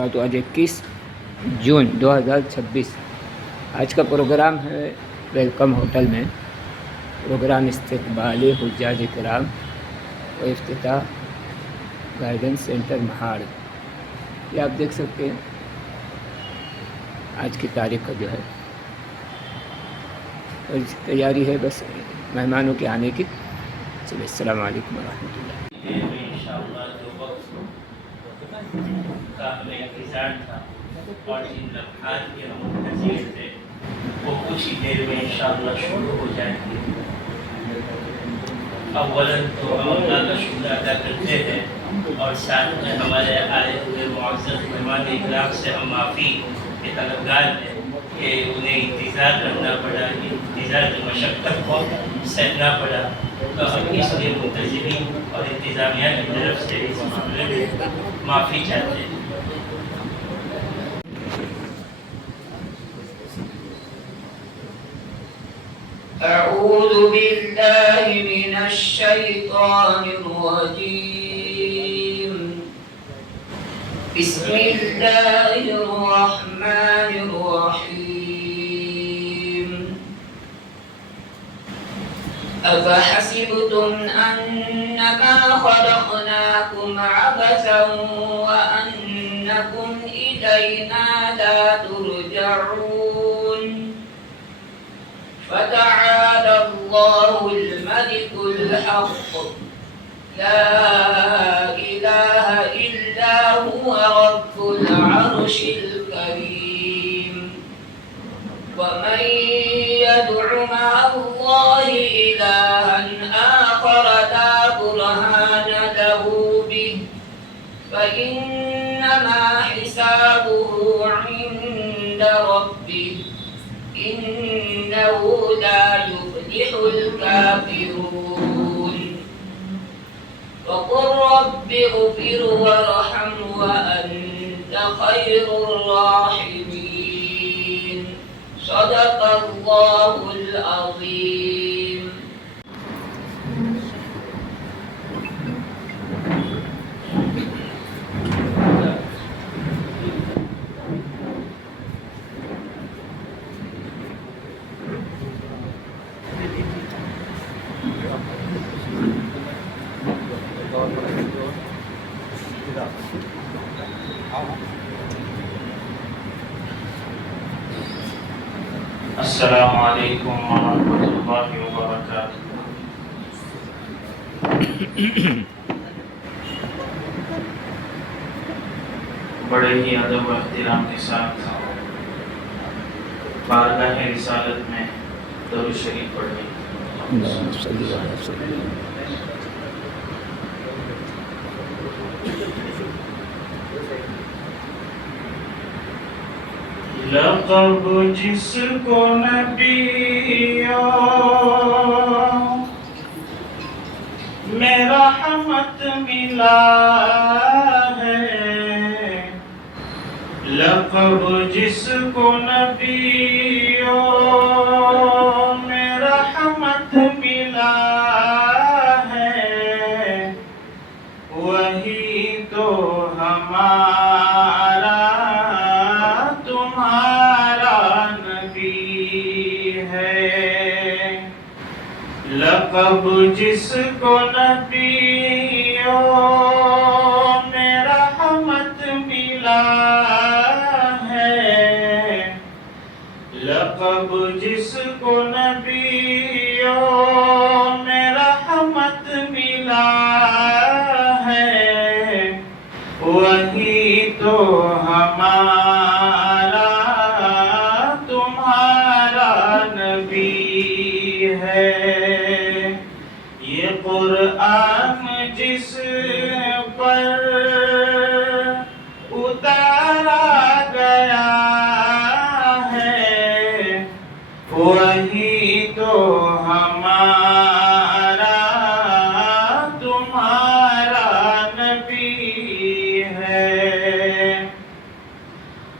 وبرکاتہ۔ آج 21 جون 2026 آج کا پروگرام ہے ویلکم ہوٹل میں، پروگرام استقبال حجاج کرام و افتتاح گائیڈنس سینٹر مہاڑ۔ یہ آپ دیکھ سکتے ہیں آج کی تاریخ کا جو ہے، اور تیاری ہے بس مہمانوں کے آنے کی۔ چلیے السلام علیکم ورحمۃ اللہ۔ انشاءاللہ جو وقت کا ہمیں انتظار تھا اور جن لمحات کے ہم منتظر تھے وہ کچھ ہی دیر میں انشاءاللہ شروع ہو جائیں گے۔ اولاً تو ہم اللہ کا شکر ادا کرتے ہیں اور ساتھ میں ہمارے آئے ہوئے معزز مہمان اکرام سے ہم معافی کے طلبگار ہیں کہ انہیں انتظار کرنا پڑا، انتظار کی مشقت کو سہنا پڑا، تو ہم اس لیے منتظرین اور انتظامیہ کی طرف سے اس معاملے میں معافی چاہتے ہیں۔ أعوذ بالله من الشيطان الرجيم. بسم الله الرحمن الرحيم. أفحسبتم أنما خلقناكم عبثا وأنكم إلينا لا ترجعون. فتعالى الله الملك الحق لا إله إلا هو رب العرش الكريم. ومن يدع مع الله إلها آخر لا برهان له به فإنما حسابه عند ربه إنه لا يفلح الكافرون. وقل رب اغفر وارحم وأنت خير الراحمين. صدق الله العظيم. السلام علیکم ورحمۃ اللہ وبرکاتہ۔ بڑے ہی ادب و احترام کے ساتھ بارگاہ رسالت میں درود شریف پڑھیں۔ لقب جس کو نبیوں میں رحمت ملا ہے، لقب جس کو نبیوں میں رحمت ملا ہے، وہی تو ہمارا تمہارا نبی ہے۔ لقب جس کو نبیوں میں رحمت ملا ہے، لقب جس کو نبیوں میں رحمت ملا ہے، وہی تو ہمارا تمہارا نبی ہے۔ یہ قرآن جس پر اتارا گیا ہے، وہی تو ہمارا تمہارا نبی ہے۔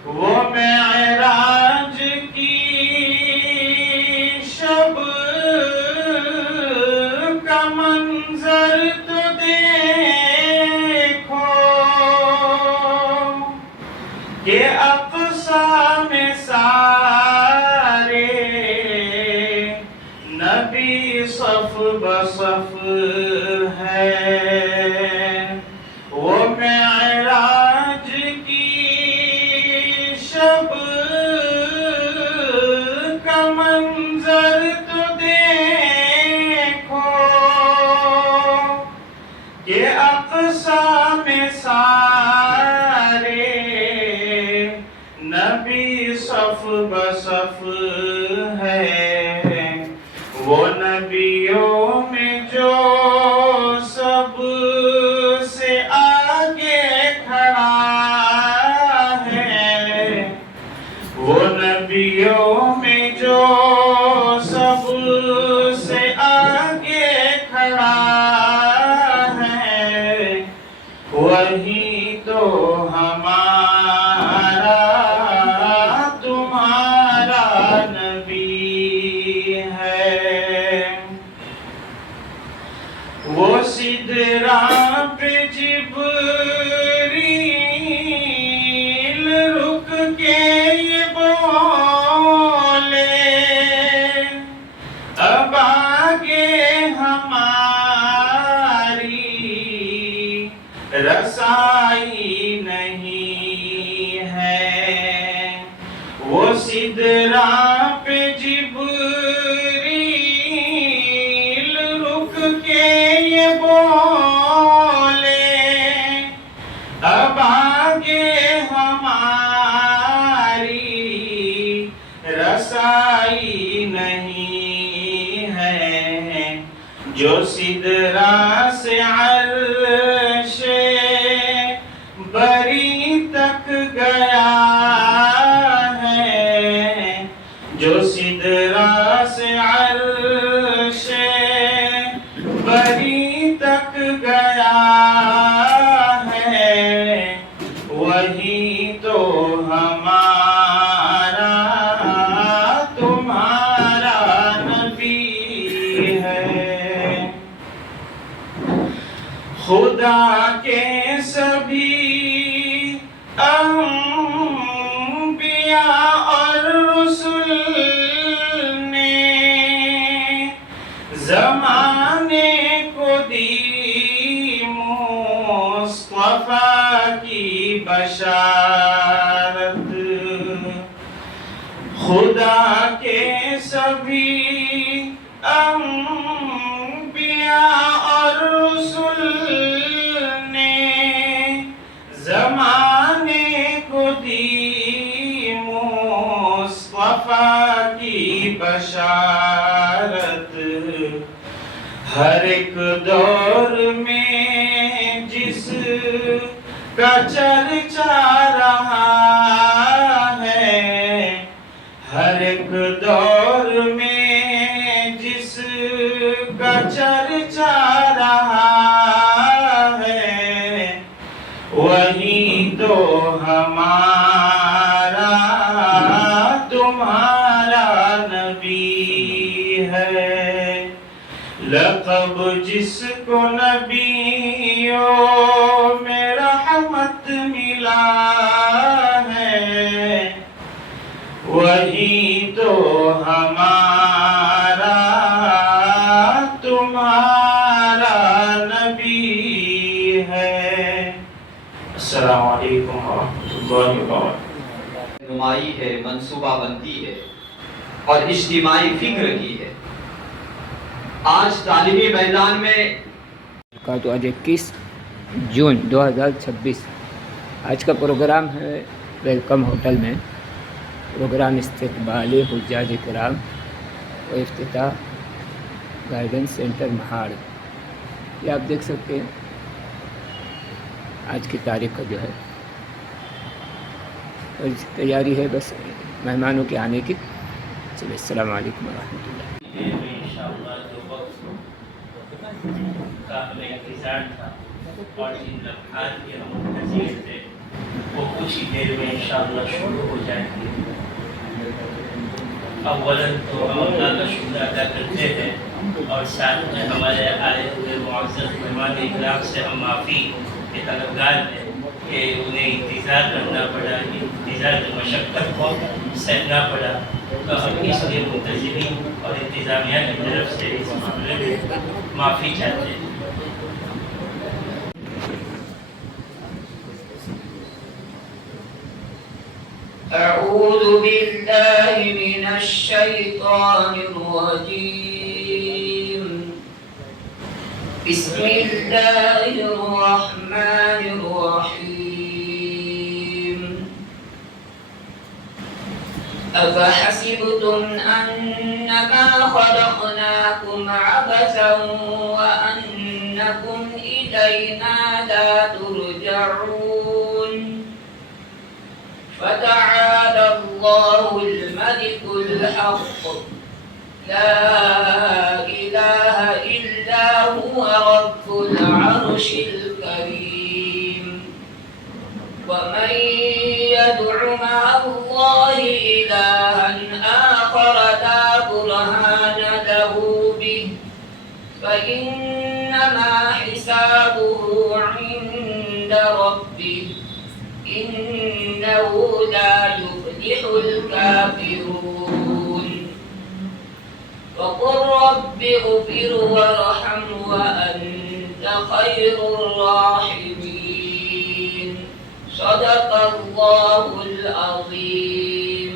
وہ معراج کی شب کا منظر تو دیکھو، کہ اقصا میں سارے نبی صف بصف ہے، وہ معراج کی شب کا منظر تو دیکھو کہ اقصا میں سارے نبی صف بصف ہے، وہ نبیوں میں جو سب سے آگے کھڑا ہے، وہ نبیوں میں جو سب سے آگے کھڑا ہے، وہی تو ہمارا تمہارا نبی ہے۔ وہ سدرا پہ جبریل رک کے یہ بولے، اب آگے ہماری رسائی نہیں ہے۔ وہ سدرا پہ جبریل رک کے یہ بولے، اب آگے ہماری رسائی نہیں ہے۔ جو سدرا سے عرش بری تک گیا ہے، جو سدرا سے عرش بری تک گیا ہے، وہی تو ہمارا تمہارا نبی ہے۔ خدا کے سبھی انبیاء اور رسل نے زمانے کو دی مصطفیٰ کی بشارت۔ خدا کے سبھی انبیاء اور رسل نے زمانے کو دی مصطفیٰ کی بشارت۔ ہر ایک دور میں جس کا چرچا رہا ہے، ہر ایک دور میں جس کا چرچا رہا ہے، وہی تو ہمارا تمہارا نبی ہے۔ لقب جس کو نبیوں میں رحمت ملا ہے، وہی تو ہمارا تمہارا نبی ہے۔ السلام علیکم ورحمۃ اللہ وبرکاتہ۔ رہنمائی ہے، منصوبہ بندی ہے اور اجتماعی فکر کی ہے۔ آج تعلیمی میدان میں تو آج 21 جون 2026 آج کا پروگرام ہے ویلکم ہوٹل میں، پروگرام استقبال حجاج کرام و افتتاح گائیڈنس سینٹر مہاڑ۔ یہ آپ دیکھ سکتے ہیں آج کی تاریخ کا جو ہے، اور تیاری ہے بس مہمانوں کے آنے کی۔ چلیے السلام علیکم ورحمۃ اللہ۔ انشاءاللہ جو وقت کا ہمیں انتظار تھا اور جن لمحات کے ہم منتظر تھے، وہ کچھ ہی دیر میں انشاءاللہ شروع ہو جائیں گے۔ اولاً تو ہم اللہ کا شکر ادا کرتے ہیں اور ساتھ میں ہمارے آئے ہوئے معزز مہمان اکرام سے ہم معافی کے طلبگار ہیں کہ انہیں انتظار کرنا پڑا، انتظار کی مشقت کو سہنا پڑا، تو ہم اس لیے منتظرین اور انتظامیہ کی طرف سے اس معاملے میں معافی چاہتے ہیں۔ أعوذ بالله من الشيطان الرجيم. بسم الله الرحمن الرحيم. أفحسبتم أنما خلقناكم عبثا وأنكم إلينا لا ترجعون. فتعالى الله الملك الحق لا إله إلا هو رب العرش الكريم. ومن يدع مع الله إلها آخر لا برهان له به فإنما حسابه عند ربه إنه لا يفلح الكافرون. وقل رب اغفر وارحم وأنت خير الراحمين. صدق الله العظيم.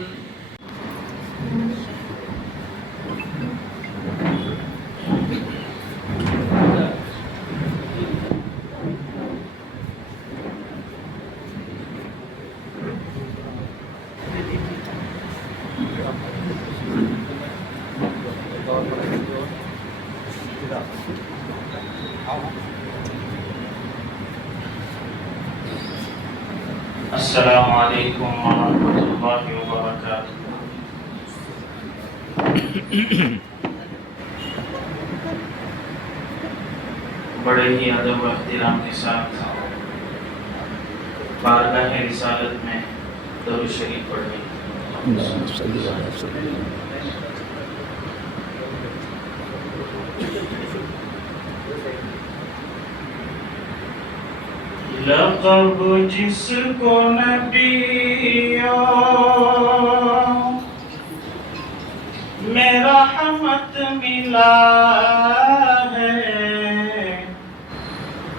السلام علیکم ورحمۃ اللہ وبرکاتہ۔ بڑے ہی ادب و احترام کے ساتھ بارگاہ رسالت میں درود شریف پڑھیں۔ لقب جس کو نبیوں میں رحمت ملا ہے،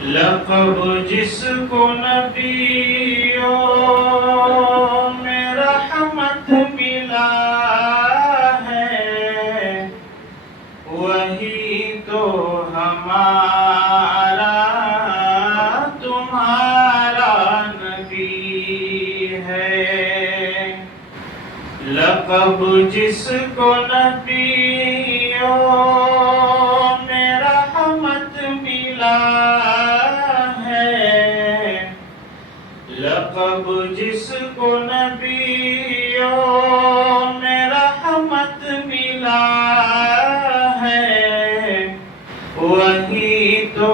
لقب جس کو نبیوں میں رحمت ملا ہے، وہی تو ہمارا تمہارا نبی ہے۔ لقب جس کو نبیوں میں رحمت ملا ہے، لقب جس کو نبیوں میں رحمت ملا ہے، وہی تو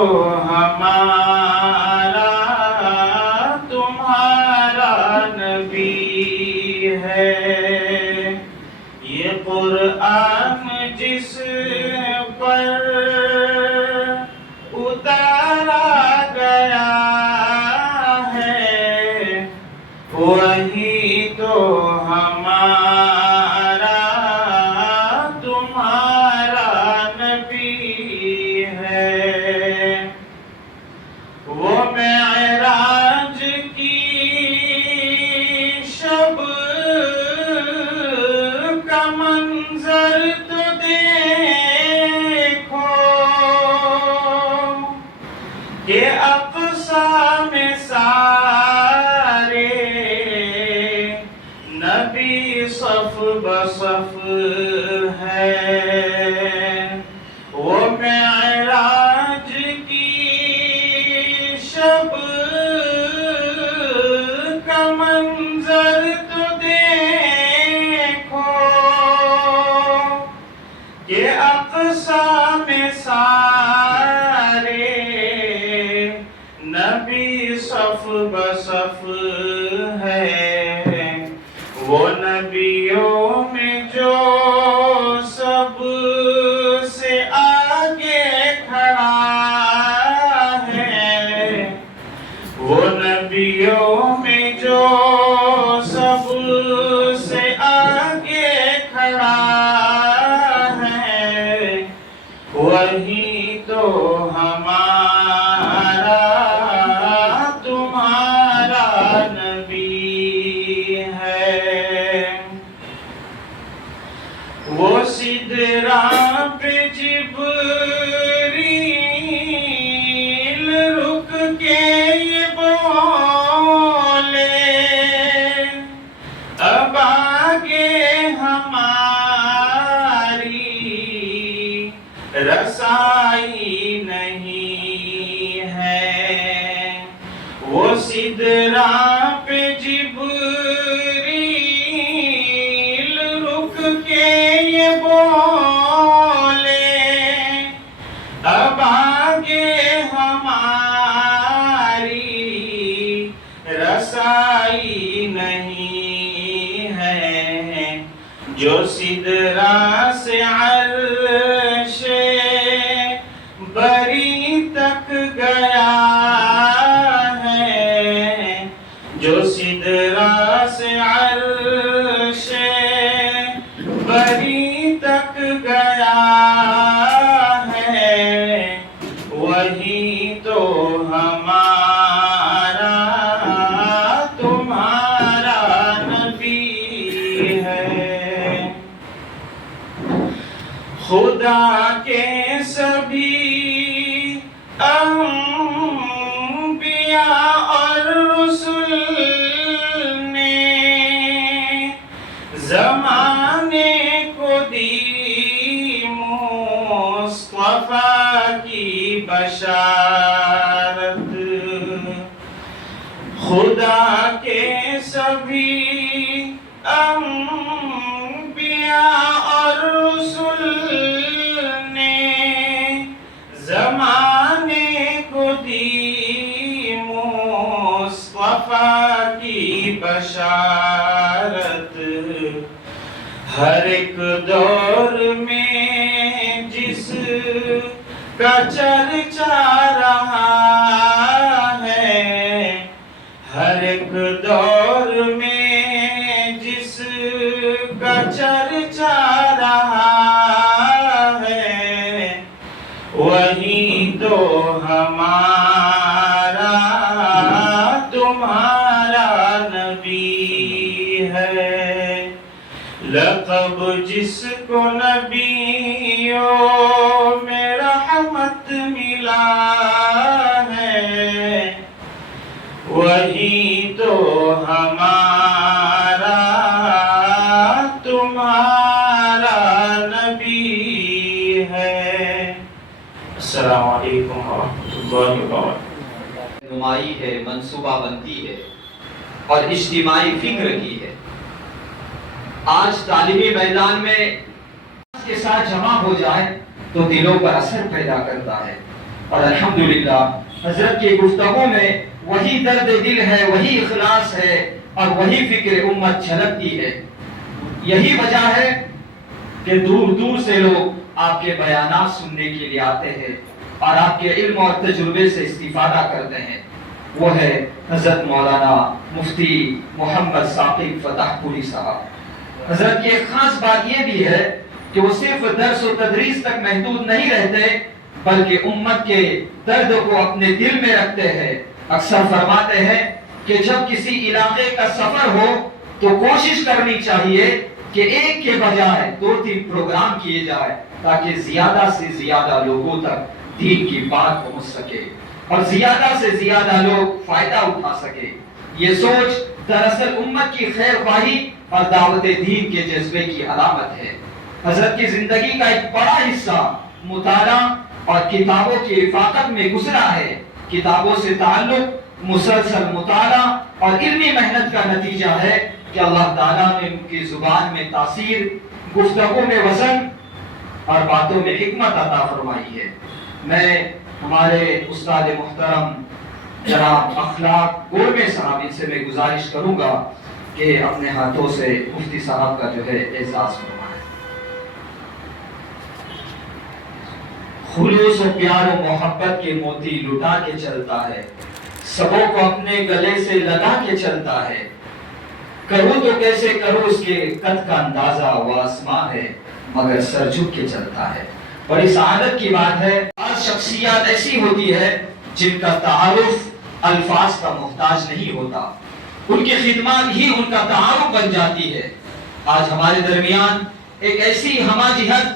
ہمارا تمہارا نبی ہے۔ یہ قرآن جس پر اتارا گیا ہے، وہی تو ہمارا تمہارا نبی ہے۔ وہ معراج کی شب کا منظر تو دیکھو کہ اقصیٰ میں سارے نبی صف بصف ہے۔ وہ معراج کی شب کا منظر تو دیکھو کہ اقصیٰ میں سارے نبی صف بصف ہے۔ وہ نبیوں میں جو سب سے آگے کھڑا ہے، وہ نبیوں جو سدرا سے عرش بری تک گیا ہے، جو سدرا سے عرش بری تک گیا ہے، وہی تو ہمارا تمہارا نبی ہے۔ خدا کے سبھی انبیاء اور رسل نے زمانے کو دی مصطفیٰ کی بشارت، خدا کے سبھی انبیاء اور رسل نے زمانے کو دی مصطفیٰ کی بشارت، ہر ایک دور میں جس کا چرچا رہا ہے، ہر ایک دور میں جس کا چرچا رہا ہے، وہی تو ہمارا تمہارا نبی ہے۔ لقب جس کو نبیوں میں رحمت ملا ہے، وہی تو ہمارا تمہارا نبی ہے۔ السلام علیکم ورحمۃ اللہ وبرکاتہ۔ رہنمائی ہے، منصوبہ بندی ہے اور اجتماعی فکر کی ہے۔ آج تعلیمی میدان میں کے ساتھ جمع ہو جائے تو دلوں پر اثر پیدا کرتا ہے، اور الحمدللہ حضرت کی گفتگو میں وہی درد دل ہے، وہی اخلاص ہے اور وہی فکر امت جھلکتی ہے۔ یہی وجہ ہے کہ دور دور سے لوگ آپ کے بیانات سننے کے لیے آتے ہیں اور آپ کے علم اور تجربے سے استفادہ کرتے ہیں۔ وہ ہے حضرت مولانا مفتی محمد ثاقب فتح پوری صاحب۔ حضرت کی ایک خاص بات یہ بھی ہے کہ وہ صرف درس و تدریس تک محدود نہیں رہتے، بلکہ امت کے درد کو اپنے دل میں رکھتے ہیں۔ اکثر فرماتے ہیں کہ جب کسی علاقے کا سفر ہو تو کوشش کرنی چاہیے کہ ایک کے بجائے 2-3 پروگرام کیے جائے تاکہ زیادہ سے زیادہ لوگوں تک دین کی بات پہنچ سکے اور زیادہ سے زیادہ لوگ فائدہ اٹھا سکے۔ یہ سوچ دراصل امت کی خیر خواہی اور دعوت دین کے جذبے کی علامت ہے۔ حضرت کی زندگی کا ایک بڑا حصہ مطالعہ اور کتابوں کی رفاقت میں گزرا ہے۔ کتابوں سے تعلق مسلسل مطالعہ اور علمی محنت کا نتیجہ ہے کہ اللہ تعالیٰ نے ان کی زبان میں تاثیر، گفتگو میں وزن اور باتوں میں حکمت عطا فرمائی ہے۔ میں ہمارے استاد محترم جناب اخلاق گورمے صاحب، ان سے میں گزارش کروں گا کہ اپنے ہاتھوں سے مفتی صاحب کا جو ہے اعزاز فرمائیں۔ خلوص و پیار و محبت کے موتی لٹا کے چلتا ہے، سبوں کو اپنے گلے سے لگا کے چلتا ہے، کروں تو کیسے کروں اس کے قد کا اندازہ وہ آسماں ہے، مگر سر جھک کے چلتا ہے۔ بڑی سعادت کی بات ہے، بعض شخصیات ایسی ہوتی ہے جن کا تعارف الفاظ کا محتاج نہیں ہوتا، ان کی خدمات ہی ان کا تعارف بن جاتی ہے۔ آج ہمارے درمیان ایک ایسی ہمہ جہت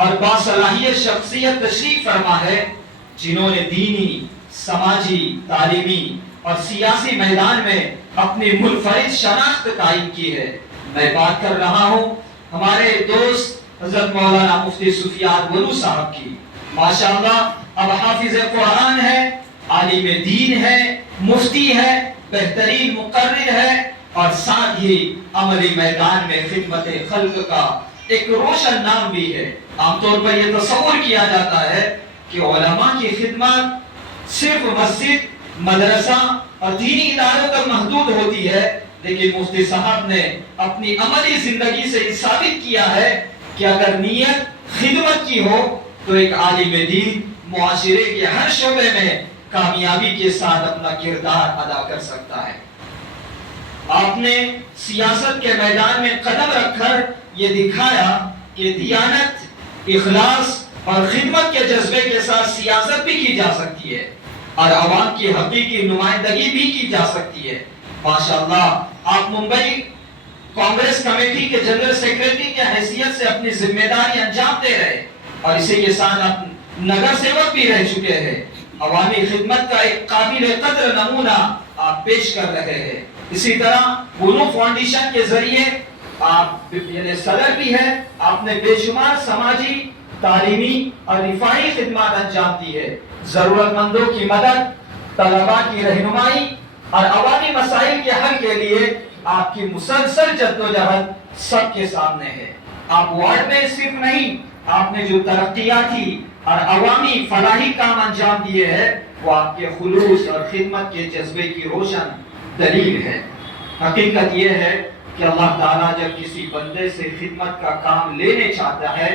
اور باصلاحیت شخصیت تشریف فرما ہے جنہوں نے دینی، سماجی، تعلیمی اور سیاسی میدان میں اپنی منفرد شناخت قائم کی ہے۔ میں بات کر رہا ہوں ہمارے دوست حضرت مولانا مفتی سفیان ولو صاحب کی۔ ماشاءاللہ اب حافظ قرآن ہے، عالم دین ہے، مفتی ہے، بہترین مقرر ہے اور ساتھ ہی عملی میدان میں خدمت خلق کا ایک روشن نام بھی ہے۔ عام طور پر یہ تصور کیا جاتا ہے کہ علماء کی خدمات صرف مسجد، مدرسہ اور دینی اداروں تک محدود ہوتی ہے، لیکن مفتی صاحب نے اپنی عملی زندگی سے ثابت کیا ہے کہ اگر نیت خدمت کی ہو تو ایک عالم دین معاشرے کے ہر شعبے میں کامیابی کے ساتھ اپنا کردار ادا کر سکتا ہے۔ آپ نے سیاست کے میدان میں قدم رکھ کر یہ دکھایا کہ دیانت، اخلاص اور خدمت کے جذبے کے ساتھ سیاست بھی کی جا سکتی ہے اور عوام کی حقیقی نمائندگی بھی کی جا سکتی ہے۔ ماشاءاللہ آپ ممبئی کانگریس کمیٹی کے جنرل سیکریٹری کی حیثیت سے اپنی ذمہ داری انجام دے رہے اور اسی کے ساتھ آپ نگر سیوک بھی رہ چکے ہیں۔ عوامی خدمت کا ایک قابل قدر نمونہ آپ پیش کر رہے ہیں۔ اسی طرح بونو فاؤنڈیشن کے ذریعے آپ یعنی صدر بھی ہیں، آپ نے بے شمار سماجی، تعلیمی اور رفاہی خدمات انجام دی ہے۔ ضرورت مندوں کی مدد، طلباء کی رہنمائی اور عوامی مسائل کے حل کے لیے آپ کی مسلسل جدوجہد سب کے سامنے ہے۔ آپ وارڈ میں صرف نہیں، آپ نے جو ترقیاتی اور عوامی فلاحی کام انجام دیے ہیں وہ آپ کے خلوص اور خدمت کے جذبے کی روشن دلیل ہے۔ حقیقت یہ ہے کہ اللہ تعالیٰ جب کسی بندے سے خدمت کا کام لینے چاہتا ہے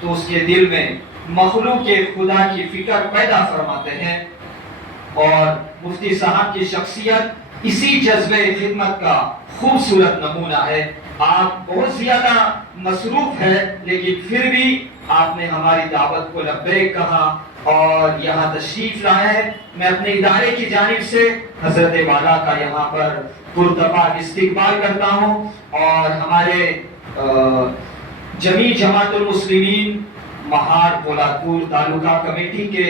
تو اس کے دل میں مخلوق خدا کی فکر پیدا فرماتے ہیں، اور مفتی صاحب کی شخصیت اسی جذبے خدمت کا خوبصورت نمونہ ہے۔ آپ بہت زیادہ مصروف ہے لیکن پھر بھی آپ نے ہماری دعوت کو لبیک کہا اور یہاں تشریف لائے ہیں۔ میں اپنے ادارے کی جانب سے حضرت والا کا یہاں پر پرتپاک استقبال کرتا ہوں، اور ہمارے جمیع جماعت المسلمین مہار پولادپور تعلقہ کمیٹی کے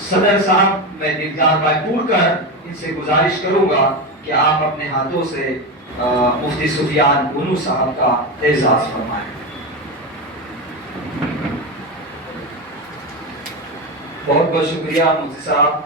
صدر صاحب میں دلدار بھائی پور کر ان سے گزارش کروں گا کہ آپ اپنے ہاتھوں سے مفتی سفیان بونو صاحب کا اعزاز فرمائیں۔ بہت بہت شکریہ مفتی صاحب۔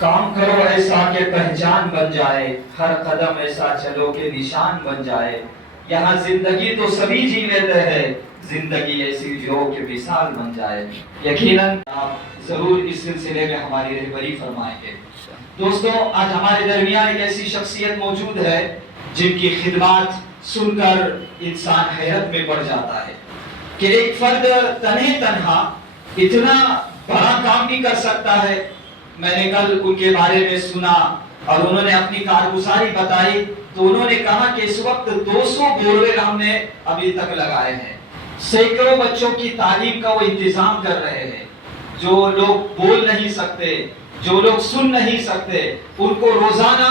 کام کرو ایسا کہ پہچان بن جائے، ہر قدم ایسا چلو کہ نشان بن جائے، یہاں زندگی تو سبھی جی لیتے ہیں، زندگی ایسی جو کہ مثال بن جائے۔ یقیناً آپ ضرور اس سلسلے میں ہماری رہبری فرمائیں گے۔ دوستو، آج ہمارے درمیان ایک ایسی شخصیت موجود ہے جن کی خدمات سن کر انسان حیرت میں پڑ جاتا ہے کہ ایک فرد تنہا اتنا بڑا کام بھی کر سکتا ہے۔ میں نے کل ان کے بارے میں سنا اور انہوں نے اپنی کارگزاری بتائی تو انہوں نے کہا کہ اس وقت 200 بورول ہم نے ابھی تک لگائے ہیں، سینکڑوں بچوں کی تعلیم کا وہ انتظام کر رہے ہیں۔ جو لوگ بول نہیں سکتے، جو لوگ سن نہیں سکتے، ان کو روزانہ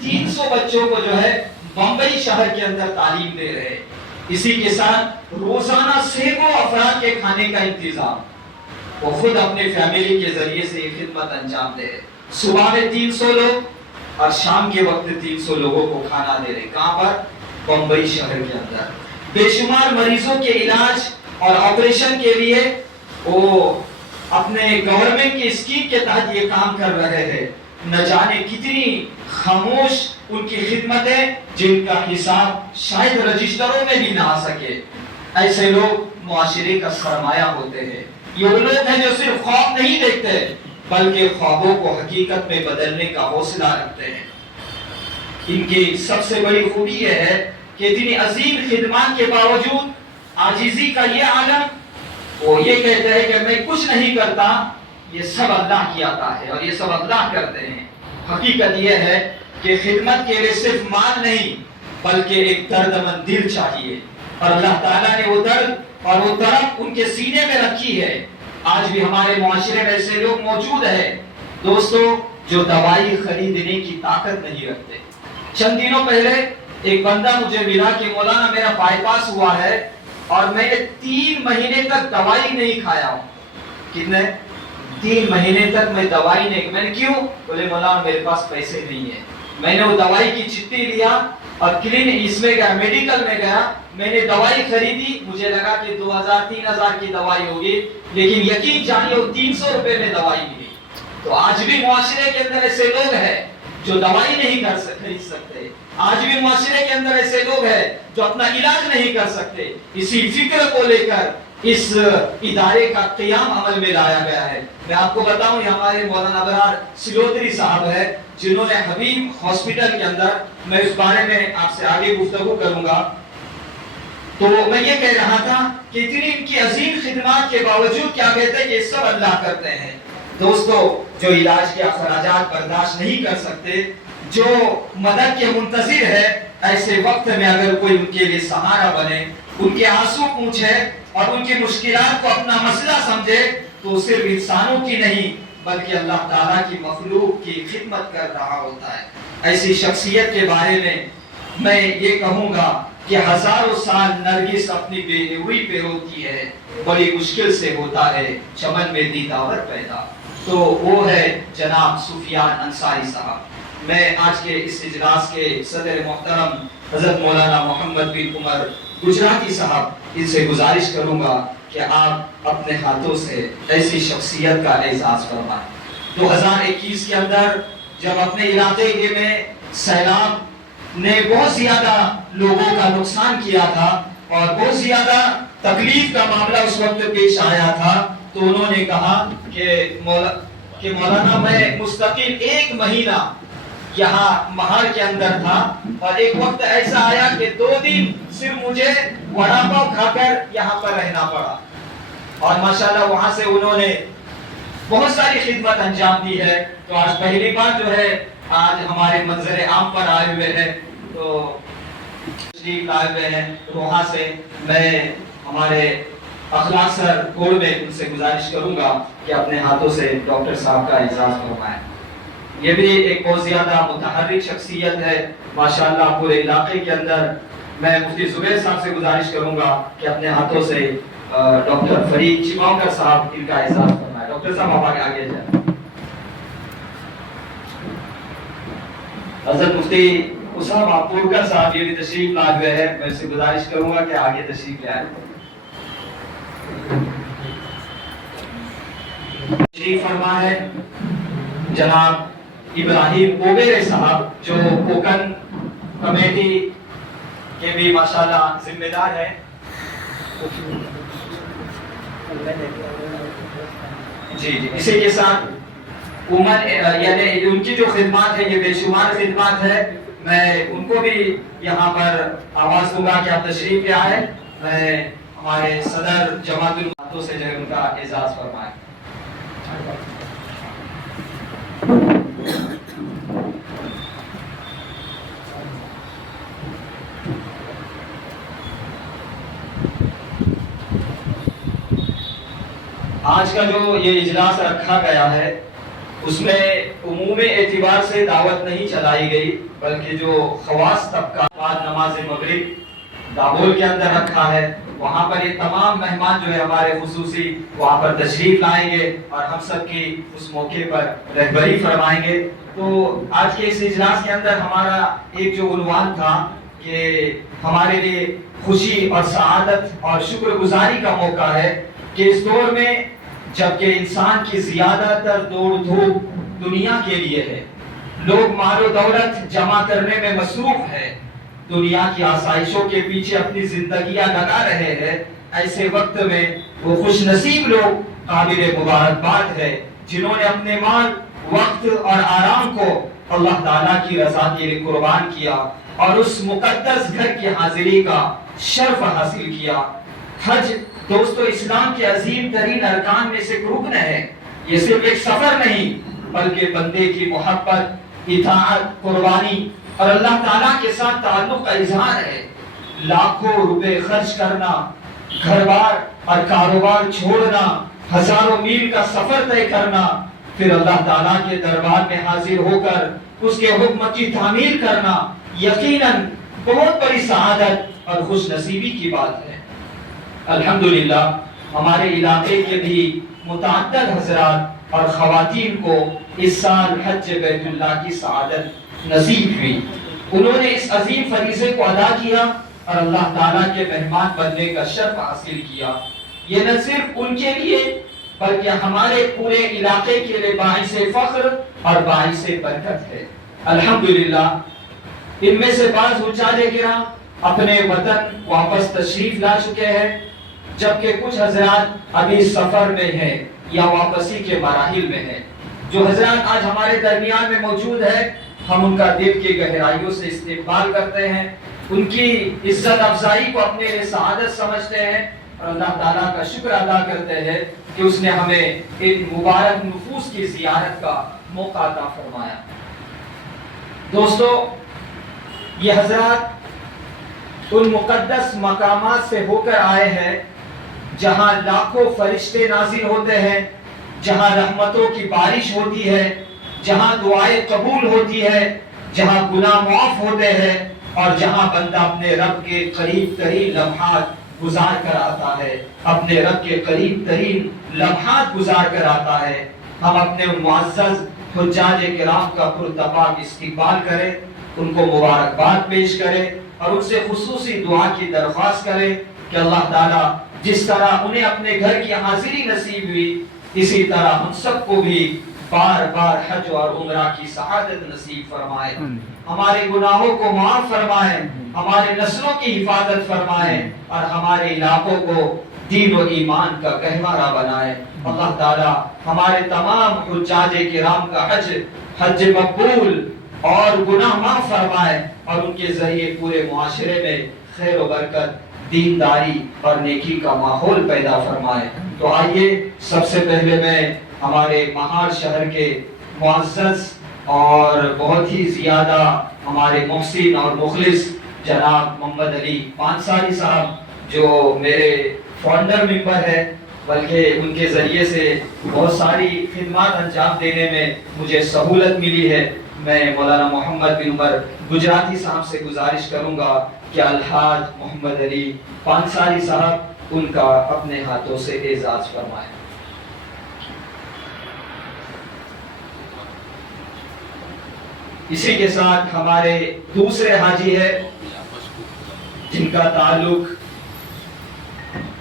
300 بچوں کو جو ہے بمبئی شہر کے اندر تعلیم دے رہے ہیں۔ اسی کے ساتھ روزانہ سینکڑوں افراد کے کھانے کا انتظام، وہ خود اپنے فیملی کے ذریعے سے یہ خدمت انجام دے رہے۔ صبح میں 300 لوگ اور شام کے وقت 300 لوگوں کو کھانا دے رہے۔ کہاں پر؟ بمبئی شہر کے اندر۔ بے شمار مریضوں کے علاج اور آپریشن کے لیے وہ اپنے گورنمنٹ کی اسکیم کے تحت یہ کام کر رہے ہیں۔ نہ جانے کتنی خاموش ان کی خدمتیں جن کا حساب شاید رجسٹروں میں بھی نہ آ سکے۔ ایسے لوگ معاشرے کا سرمایہ ہوتے ہیں۔ یہ وہ لوگ ہیں جو صرف خواب نہیں دیکھتے بلکہ خوابوں کو حقیقت میں بدلنے کا حوصلہ رکھتے ہیں۔ ان کی سب سے بڑی خوبی یہ ہے کہ اتنی عظیم خدمات کے باوجود عاجزی کا یہ عالم، وہ یہ کہتے ہیں کہ میں کچھ نہیں کرتا، یہ سب اللہ کی عطا ہے اور یہ سب اللہ کرتے ہیں۔ حقیقت یہ ہے کہ خدمت کے لیے صرف مال نہیں بلکہ ایک دردمند دل چاہیے، اور اللہ تعالیٰ نے وہ درد اور وہ طرف ان کے سینے میں رکھی ہے۔ آج بھی ہمارے معاشرے میں ایسے لوگ موجود ہیں دوستو جو دوائی خریدنے کی طاقت نہیں رکھتے۔ چند دنوں پہلے ایک بندہ مجھے ملا کہ مولانا میرا بائی پاس ہوا ہے اور میں نے 3 مہینے تک دوائی نہیں کھایا ہوں۔ کتنے؟ 3 مہینے تک میں دوائی نہیں۔ میں نے کیوں؟ بولے مولانا میرے پاس پیسے نہیں ہیں۔ میں نے وہ دوائی کی چٹھی لیا اور کلینک اس میں گیا، میڈیکل میں گیا، میں نے دوائی خریدی، مجھے لگا کہ 2000-3000 کی دوائی ہوگی، لیکن یقین جانیے وہ 300 روپے میں دوائی ملی۔ تو آج بھی معاشرے کے اندر ایسے لوگ ہیں جو دوائی نہیں خرید سکتے، آج بھی معاشرے کے اندر ایسے لوگ ہیں جو اپنا علاج نہیں کر سکتے۔ اسی فکر کو لے کر اس ادارے کا قیام عمل میں لایا گیا ہے۔ میں آپ کو بتاؤں یہ ہمارے مولانا ابرار سلوتری صاحب ہے جنہوں نے حبیب ہاسپٹل کے اندر، میں اس بارے میں آپ سے آگے گفتگو کروں گا، تو میں یہ کہہ رہا تھا کہ اتنی ان کی عظیم خدمات کے باوجود کیا کہتے ہیں کہ یہ سب اللہ کرتے ہیں۔ دوستو جو علاج کے اخراجات برداشت نہیں کر سکتے، جو مدد کے منتظر ہے، ایسے وقت میں اگر کوئی ان کے لیے سہارا بنے، ان کے آنسو پوچھے اور ان کی مشکلات کو اپنا مسئلہ سمجھے، تو صرف انسانوں کی نہیں بلکہ اللہ تعالیٰ کی مخلوق کی خدمت کر رہا ہوتا ہے۔ ایسی شخصیت کے بارے میں یہ کہوں گا کہ ہزاروں سال نرگس اپنی بے نوری پہ روتی ہے، بڑی مشکل سے ہوتا ہے چمن میں دیداور پیدا، تو وہ ہے جناب سفیان انصاری صاحب۔ میں آج کے اس اجلاس کے صدر محترم حضرت مولانا محمد بن عمر گجراتی صاحب، ان سے گزارش کروں گا کہ آپ اپنے ہاتھوں سے ایسی شخصیت کا اعزاز فرمائیں۔ 2021 کے اندر جب اپنے علاقے میں سیلاب نے بہت زیادہ لوگوں کا نقصان کیا تھا اور بہت زیادہ تکلیف کا معاملہ اس وقت پیش آیا تھا، تو انہوں نے کہا کہ مولانا میں مستقل 1 مہینہ یہاں مہار کے اندر تھا، اور ایک وقت ایسا آیا کہ 2 دن صرف مجھے وڑا پاؤ کھا کر یہاں پر رہنا پڑا، اور ماشاءاللہ وہاں سے انہوں نے بہت ساری خدمت انجام دی ہے۔ تو آج پہلی بار جو ہے آج ہمارے منظر عام پر آئے ہوئے ہیں، تو تشریف لائے ہوئے ہیں، تو وہاں سے میں ہمارے اخلاق سر کوڑ میں ان سے گزارش کروں گا کہ اپنے ہاتھوں سے ڈاکٹر صاحب کا اعزاز فرمائیں۔ یہ بھی ایک بہت زیادہ متحرک شخصیت ہے ماشاءاللہ پورے علاقے کے اندر۔ میں مفتی زبیر صاحب سے گزارش کروں گا کہ اپنے ہاتھوں سے ڈاکٹر فرید چماؤکر صاحب ان کا اعزاز فرمائیں۔ ڈاکٹر صاحب آپ آگے جائیں۔ حضرت مفتی اسامہ اپورکر صاحب یہ بھی تشریف لائے ہوئے ہیں، میں سے گزارش کروں گا کہ آگے تشریف لے آئیں۔ تشریف فرما ہے جناب ابراہیم اوبیرے صاحب جو کوکن کمیٹی کے بھی ماشاءاللہ ذمہ دار ہیں۔ جی اسی کے ساتھ یعنی ان کی جو خدمات ہے یہ بے شمار خدمات ہے، میں ان کو بھی یہاں پر آواز دوں گا کہ آپ تشریف لے آئے۔ میں ہمارے صدر جماعت الماتوں سے جو ہے ان کا اعزاز فرمائیں۔ آج کا جو یہ اجلاس رکھا گیا ہے اس میں عمومی اعتبار سے دعوت نہیں چلائی گئی، بلکہ جو خواص طبقہ بعد نماز مغرب دابول کے اندر رکھا ہے، وہاں پر یہ تمام مہمان جو ہے ہمارے خصوصی وہاں پر تشریف لائیں گے اور ہم سب کی اس موقع پر رہبری فرمائیں گے۔ تو آج کے اس اجلاس کے اندر ہمارا ایک جو عنوان تھا کہ ہمارے لیے خوشی اور سعادت اور شکر گزاری کا موقع ہے کہ اس دور میں جبکہ انسان کی زیادہ تر دوڑ دھوپ دنیا کے لیے ہے، لوگ مال و دولت جمع کرنے میں مصروف ہے، دنیا کی آسائشوں کے پیچھے اپنی زندگیاں لگا رہے ہیں، ایسے وقت میں وہ خوش نصیب لوگ قابل مبارکباد ہے جنہوں نے اپنے مال، وقت اور آرام کو اللہ تعالیٰ کی رضا کے لیے قربان کیا اور اس مقدس گھر کی حاضری کا شرف حاصل کیا۔ حج دوستو اسلام کے عظیم ترین ارکان میں سے رکن ہے، یہ صرف ایک سفر نہیں بلکہ بندے کی محبت، اطاعت، قربانی اور اللہ تعالیٰ کے ساتھ تعلق کا اظہار ہے۔ لاکھوں روپے خرچ کرنا، گھر بار اور کاروبار چھوڑنا، ہزاروں میل کا سفر طے کرنا، پھر اللہ تعالیٰ کے دربار میں حاضر ہو کر اس کے حکم کی تعمیل کرنا یقیناً بہت بڑی سعادت اور خوش نصیبی کی بات ہے۔ الحمدللہ ہمارے علاقے کے بھی متعدد حضرات اور خواتین کو اس سال حج بیت اللہ کی سعادت نصیب ہوئی، انہوں نے اس عظیم فریضے کو ادا کیا اور اللہ تعالیٰ کے مہمان بننے کا شرف حاصل کیا۔ یہ نہ صرف ان کے لیے بلکہ ہمارے پورے علاقے کے لیے باعث فخر اور باعث برکت ہے۔ الحمدللہ ان میں سے بعض حجاج کرام اپنے وطن واپس تشریف لا چکے ہیں، جبکہ کچھ حضرات ابھی سفر میں ہیں یا واپسی کے مراحل میں ہیں۔ جو حضرات آج ہمارے درمیان میں موجود ہیں، ہم ان کا دل کی گہرائیوں سے استقبال کرتے ہیں، ان کی عزت افزائی کو اپنے لیے سعادت سمجھتے ہیں، اور اللہ تعالیٰ کا شکر ادا کرتے ہیں کہ اس نے ہمیں ان مبارک نفوس کی زیارت کا موقع عطا فرمایا۔ دوستو، یہ حضرات ان مقدس مقامات سے ہو کر آئے ہیں جہاں لاکھوں فرشتے نازل ہوتے ہیں، جہاں رحمتوں کی بارش ہوتی ہے، جہاں دعائیں قبول ہوتی ہے، جہاں گناہ معاف ہوتے ہیں، اور جہاں بندہ اپنے رب کے قریب ترین لمحات گزار کر آتا ہے، اپنے رب کے قریب ترین لمحات گزار کر آتا ہے۔ ہم اپنے معزز حجاج کرام کا پرتپاک استقبال کریں، ان کو مبارکباد پیش کریں، اور ان سے خصوصی دعا کی درخواست کریں کہ اللہ تعالیٰ جس طرح انہیں اپنے گھر کی حاضری نصیب ہوئی، اسی طرح ہم سب کو بھی بار بار حج اور عمرہ کی سعادت نصیب فرمائے، ہمارے گناہوں کو معاف فرمائے، ہمارے نسلوں کی حفاظت فرمائے، اور ہمارے علاقوں کو دین و ایمان کا گہوارہ بنائے۔ اللہ تعالیٰ ہمارے تمام حجاج کرام کا حج مقبول اور گناہ معاف فرمائے، اور ان کے ذریعے پورے معاشرے میں خیر و برکت، دینداری اور نیکی کا ماحول پیدا فرمائے۔ تو آئیے سب سے پہلے میں ہمارے مہار شہر کے معزز اور بہت ہی زیادہ ہمارے محسن اور مخلص جناب محمد علی پانساری صاحب، جو میرے فاؤنڈر ممبر ہے، بلکہ ان کے ذریعے سے بہت ساری خدمات انجام دینے میں مجھے سہولت ملی ہے، میں مولانا محمد بن عمر گجراتی صاحب سے گزارش کروں گا کہ الحاج محمد علی پانساری صاحب ان کا اپنے ہاتھوں سے اعزاز فرمائیں۔ اسی کے ساتھ ہمارے دوسرے حاجی ہے جن کا تعلق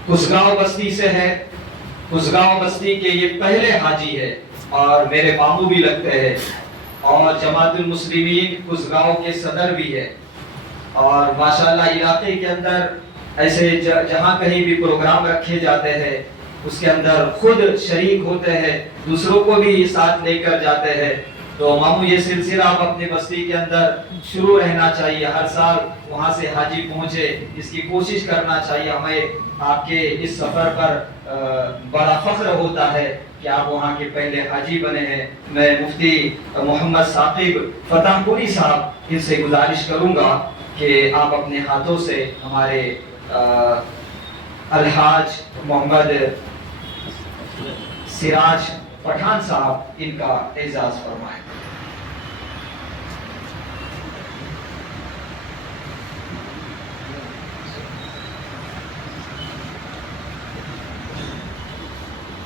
کسگاؤں بستی سے ہے۔ کسگاؤں بستی کے یہ پہلے حاجی ہے اور میرے ماموں بھی لگتے ہیں، اور جماعت المسلمین کسگاؤں کے صدر بھی ہے، اور ماشاءاللہ علاقے کے اندر ایسے جہاں کہیں بھی پروگرام رکھے جاتے ہیں اس کے اندر خود شریک ہوتے ہیں، دوسروں کو بھی ساتھ لے کر جاتے ہیں۔ تو ماموں یہ سلسلہ اب اپنی بستی کے اندر شروع رہنا چاہیے، ہر سال وہاں سے حاجی پہنچے، اس کی کوشش کرنا چاہیے۔ ہمیں آپ کے اس سفر پر بڑا فخر ہوتا ہے کہ آپ وہاں کے پہلے حاجی بنے ہیں۔ میں مفتی محمد ثاقب فتح پوری صاحب ان سے گزارش کروں گا کہ آپ اپنے ہاتھوں سے ہمارے الحاج محمد سراج پٹھان صاحب ان کا اعزاز فرمائیں۔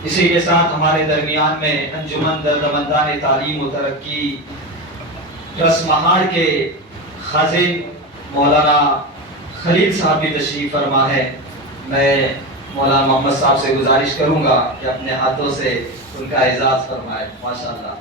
اسی کے ساتھ ہمارے درمیان میں انجمن دردمندان تعلیم و ترقی رس مہار کے خازن مولانا خلیل صاحب بھی تشریف فرما ہے۔ میں مولانا محمد صاحب سے گزارش کروں گا کہ اپنے ہاتھوں سے ان کا اعزاز فرمائے، ماشاءاللہ۔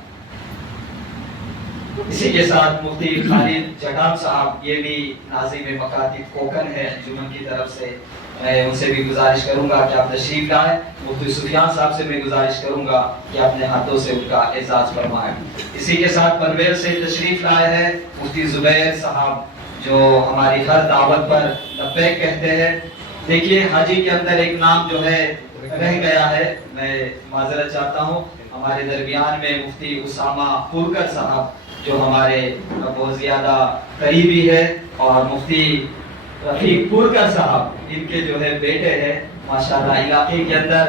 اسی کے ساتھ مفتی خالد جٹام صاحب، یہ بھی ناظم مکاتب کوکن ہے انجمن کی طرف سے، میں ان سے بھی گزارش کروں گا کہ آپ تشریف لائیں۔ مفتی سفیان صاحب سے میں گزارش کروں گا کہ اپنے ہاتھوں سے ان کا اعزاز فرمائیں۔ اسی کے ساتھ پنویر سے تشریف لائے ہیں مفتی زبیر صاحب، جو ہماری ہر دعوت پر لبیک کہتے ہیں۔ دیکھیے حاجی کے اندر ایک نام جو ہے رہ گیا ہے، میں معذرت چاہتا ہوں، ہمارے درمیان میں مفتی اسامہ پورکر صاحب جو ہمارے بہت زیادہ قریبی ہے، اور مفتی رفیق پورکر صاحب ان کے جو ہے بیٹے ہیں، ماشاءاللہ علاقے کے اندر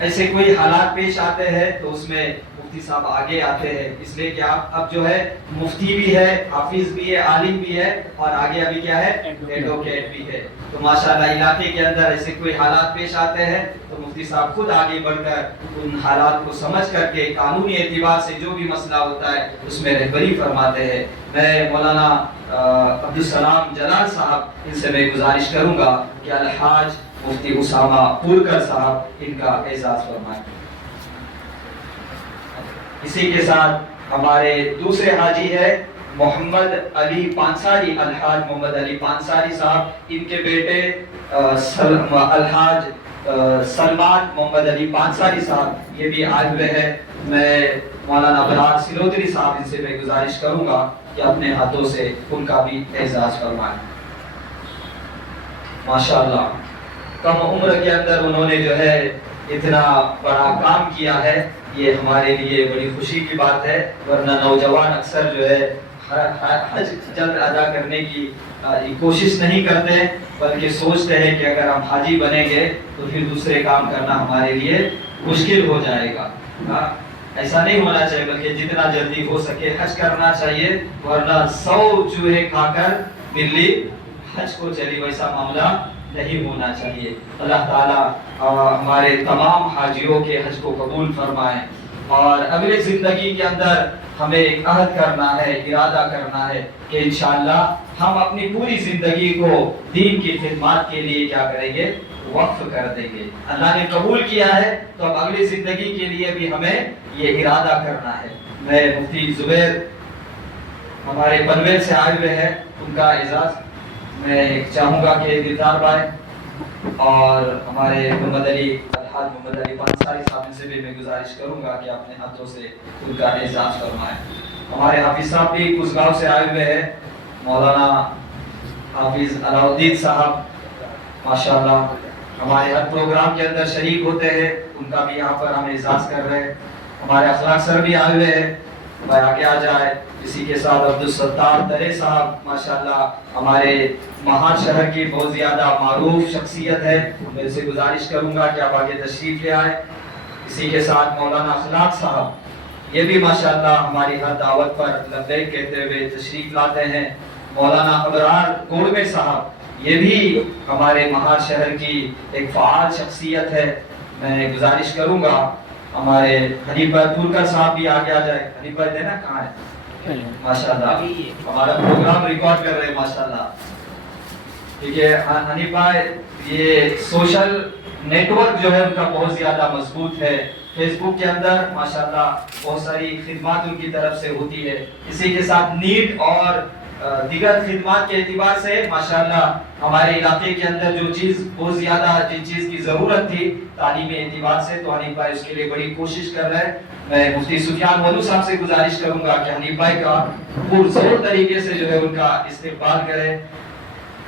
ایسے کوئی حالات پیش آتے ہیں تو اس میں مفتی صاحب آگے آتے ہیں، اس لیے کہ آپ اب جو ہے مفتی بھی ہے، حافظ بھی ہے، عالم بھی ہے، اور آگے ابھی کیا ہے ایڈوکیٹ بھی ہے۔ تو ماشاءاللہ علاقے کے اندر ایسے کوئی حالات پیش آتے ہیں تو مفتی صاحب خود آگے بڑھ کر ان حالات کو سمجھ کر کے قانونی اعتبار سے جو بھی مسئلہ ہوتا ہے اس میں رہبری فرماتے ہیں۔ میں مولانا عبدالسلام جلال صاحب ان سے میں گزارش کروں گا کہ الحاج مفتی اسامہ پورکر صاحب ان کا اعزاز فرمائیں۔ اسی کے ساتھ ہمارے دوسرے حاجی ہے محمد علی پانساری، الحاج محمد علی پانساری صاحب، ان کے بیٹے الحاج سلمان محمد علی پانساری صاحب یہ بھی آئے ہوئے ہیں. میں مولانا ابرار سلوتری صاحب ان سے میں گزارش کروں گا کہ اپنے ہاتھوں سے ان کا بھی اعزاز فرمائیں. ماشاءاللہ کم عمر کے اندر انہوں نے جو ہے اتنا بڑا کام کیا ہے، یہ ہمارے لیے بڑی خوشی کی بات ہے. ورنہ نوجوان اکثر جو ہے حج جلد ادا کرنے کی کوشش نہیں کرتے، بلکہ سوچتے ہیں کہ اگر ہم حاجی بنیں گے تو پھر دوسرے کام کرنا ہمارے لیے مشکل ہو جائے گا. ایسا نہیں ہونا چاہیے، بلکہ جتنا جلدی ہو سکے حج کرنا چاہیے. ورنہ 100 چوہے کھا کر بلی حج کو چلی، ویسا معاملہ نہیں ہونا چاہیے. اللہ تعالیٰ ہمارے تمام حاجیوں کے حج کو قبول فرمائے. اور اگلی زندگی کے اندر ہمیں ایک عہد کرنا ہے، ارادہ کرنا ہے کہ انشاءاللہ ہم اپنی پوری زندگی کو دین کی خدمات کے لیے کیا کریں گے؟ وقف کر دیں گے. اللہ نے قبول کیا ہے تو اب اگلی زندگی کے لیے بھی ہمیں یہ ارادہ کرنا ہے. میں مفتی زبیر ہمارے پنویل سے آئے ہوئے ہیں، ان کا اعزاز میں چاہوں گا کہ دلدار بھائی اور ہمارے محمد علی الحاج محمد علی پانساری صاحب سے بھی میں گزارش کروں گا کہ اپنے ہاتھوں سے ان کا اعزاز فرمائیں. ہمارے حافظ صاحب بھی کسگاؤں سے آئے ہوئے ہیں، مولانا حافظ علاؤالدین صاحب ماشاءاللہ ہمارے ہر پروگرام کے اندر شریک ہوتے ہیں، ان کا بھی یہاں پر ہم اعزاز کر رہے ہیں. ہمارے اخلاق سر بھی آئے ہوئے ہیں، بھائی آگے آ جائے. اسی کے ساتھ عبدالستار درے صاحب ماشاءاللہ ہمارے مہار شہر کی بہت زیادہ معروف شخصیت ہے، میں سے گزارش کروں گا کہ آپ آگے تشریف لے آئے. اسی کے ساتھ مولانا اخلاق صاحب یہ بھی ماشاءاللہ ہماری ہر دعوت پر لبیک کہتے ہوئے تشریف لاتے ہیں. مولانا ابرار گوڑوے صاحب یہ بھی ہمارے مہار شہر کی ایک فعال شخصیت ہے. میں گزارش کروں گا ہمارے حنیف پورکر صاحب بھی آگے آ جائے. حنیف دینا کہاں ہے؟ ماشاءاللہ ہمارا پروگرام ریکارڈ کر رہے ہیں ماشاءاللہ. ٹھیک ہے حنیف بھائی، یہ سوشل نیٹ ورک جو ہے ان کا بہت زیادہ مضبوط ہے. فیس بک کے اندر ماشاءاللہ بہت ساری خدمات ان کی طرف سے ہوتی ہے. اسی کے ساتھ نیٹ اور دیگر خدمات کے اعتبار سے ماشاءاللہ ہمارے علاقے کے اندر جو چیز بہت زیادہ جن چیز کی ضرورت تھی تعلیمی اعتبار سے، تو حنیف بھائی اس کے لیے بڑی کوشش کر رہے ہیں. میں مفتی سفیان ولو صاحب سے گزارش کروں گا کہ حنیف بھائی کا پرزور طریقے سے جو ہے ان کا استقبال کریں،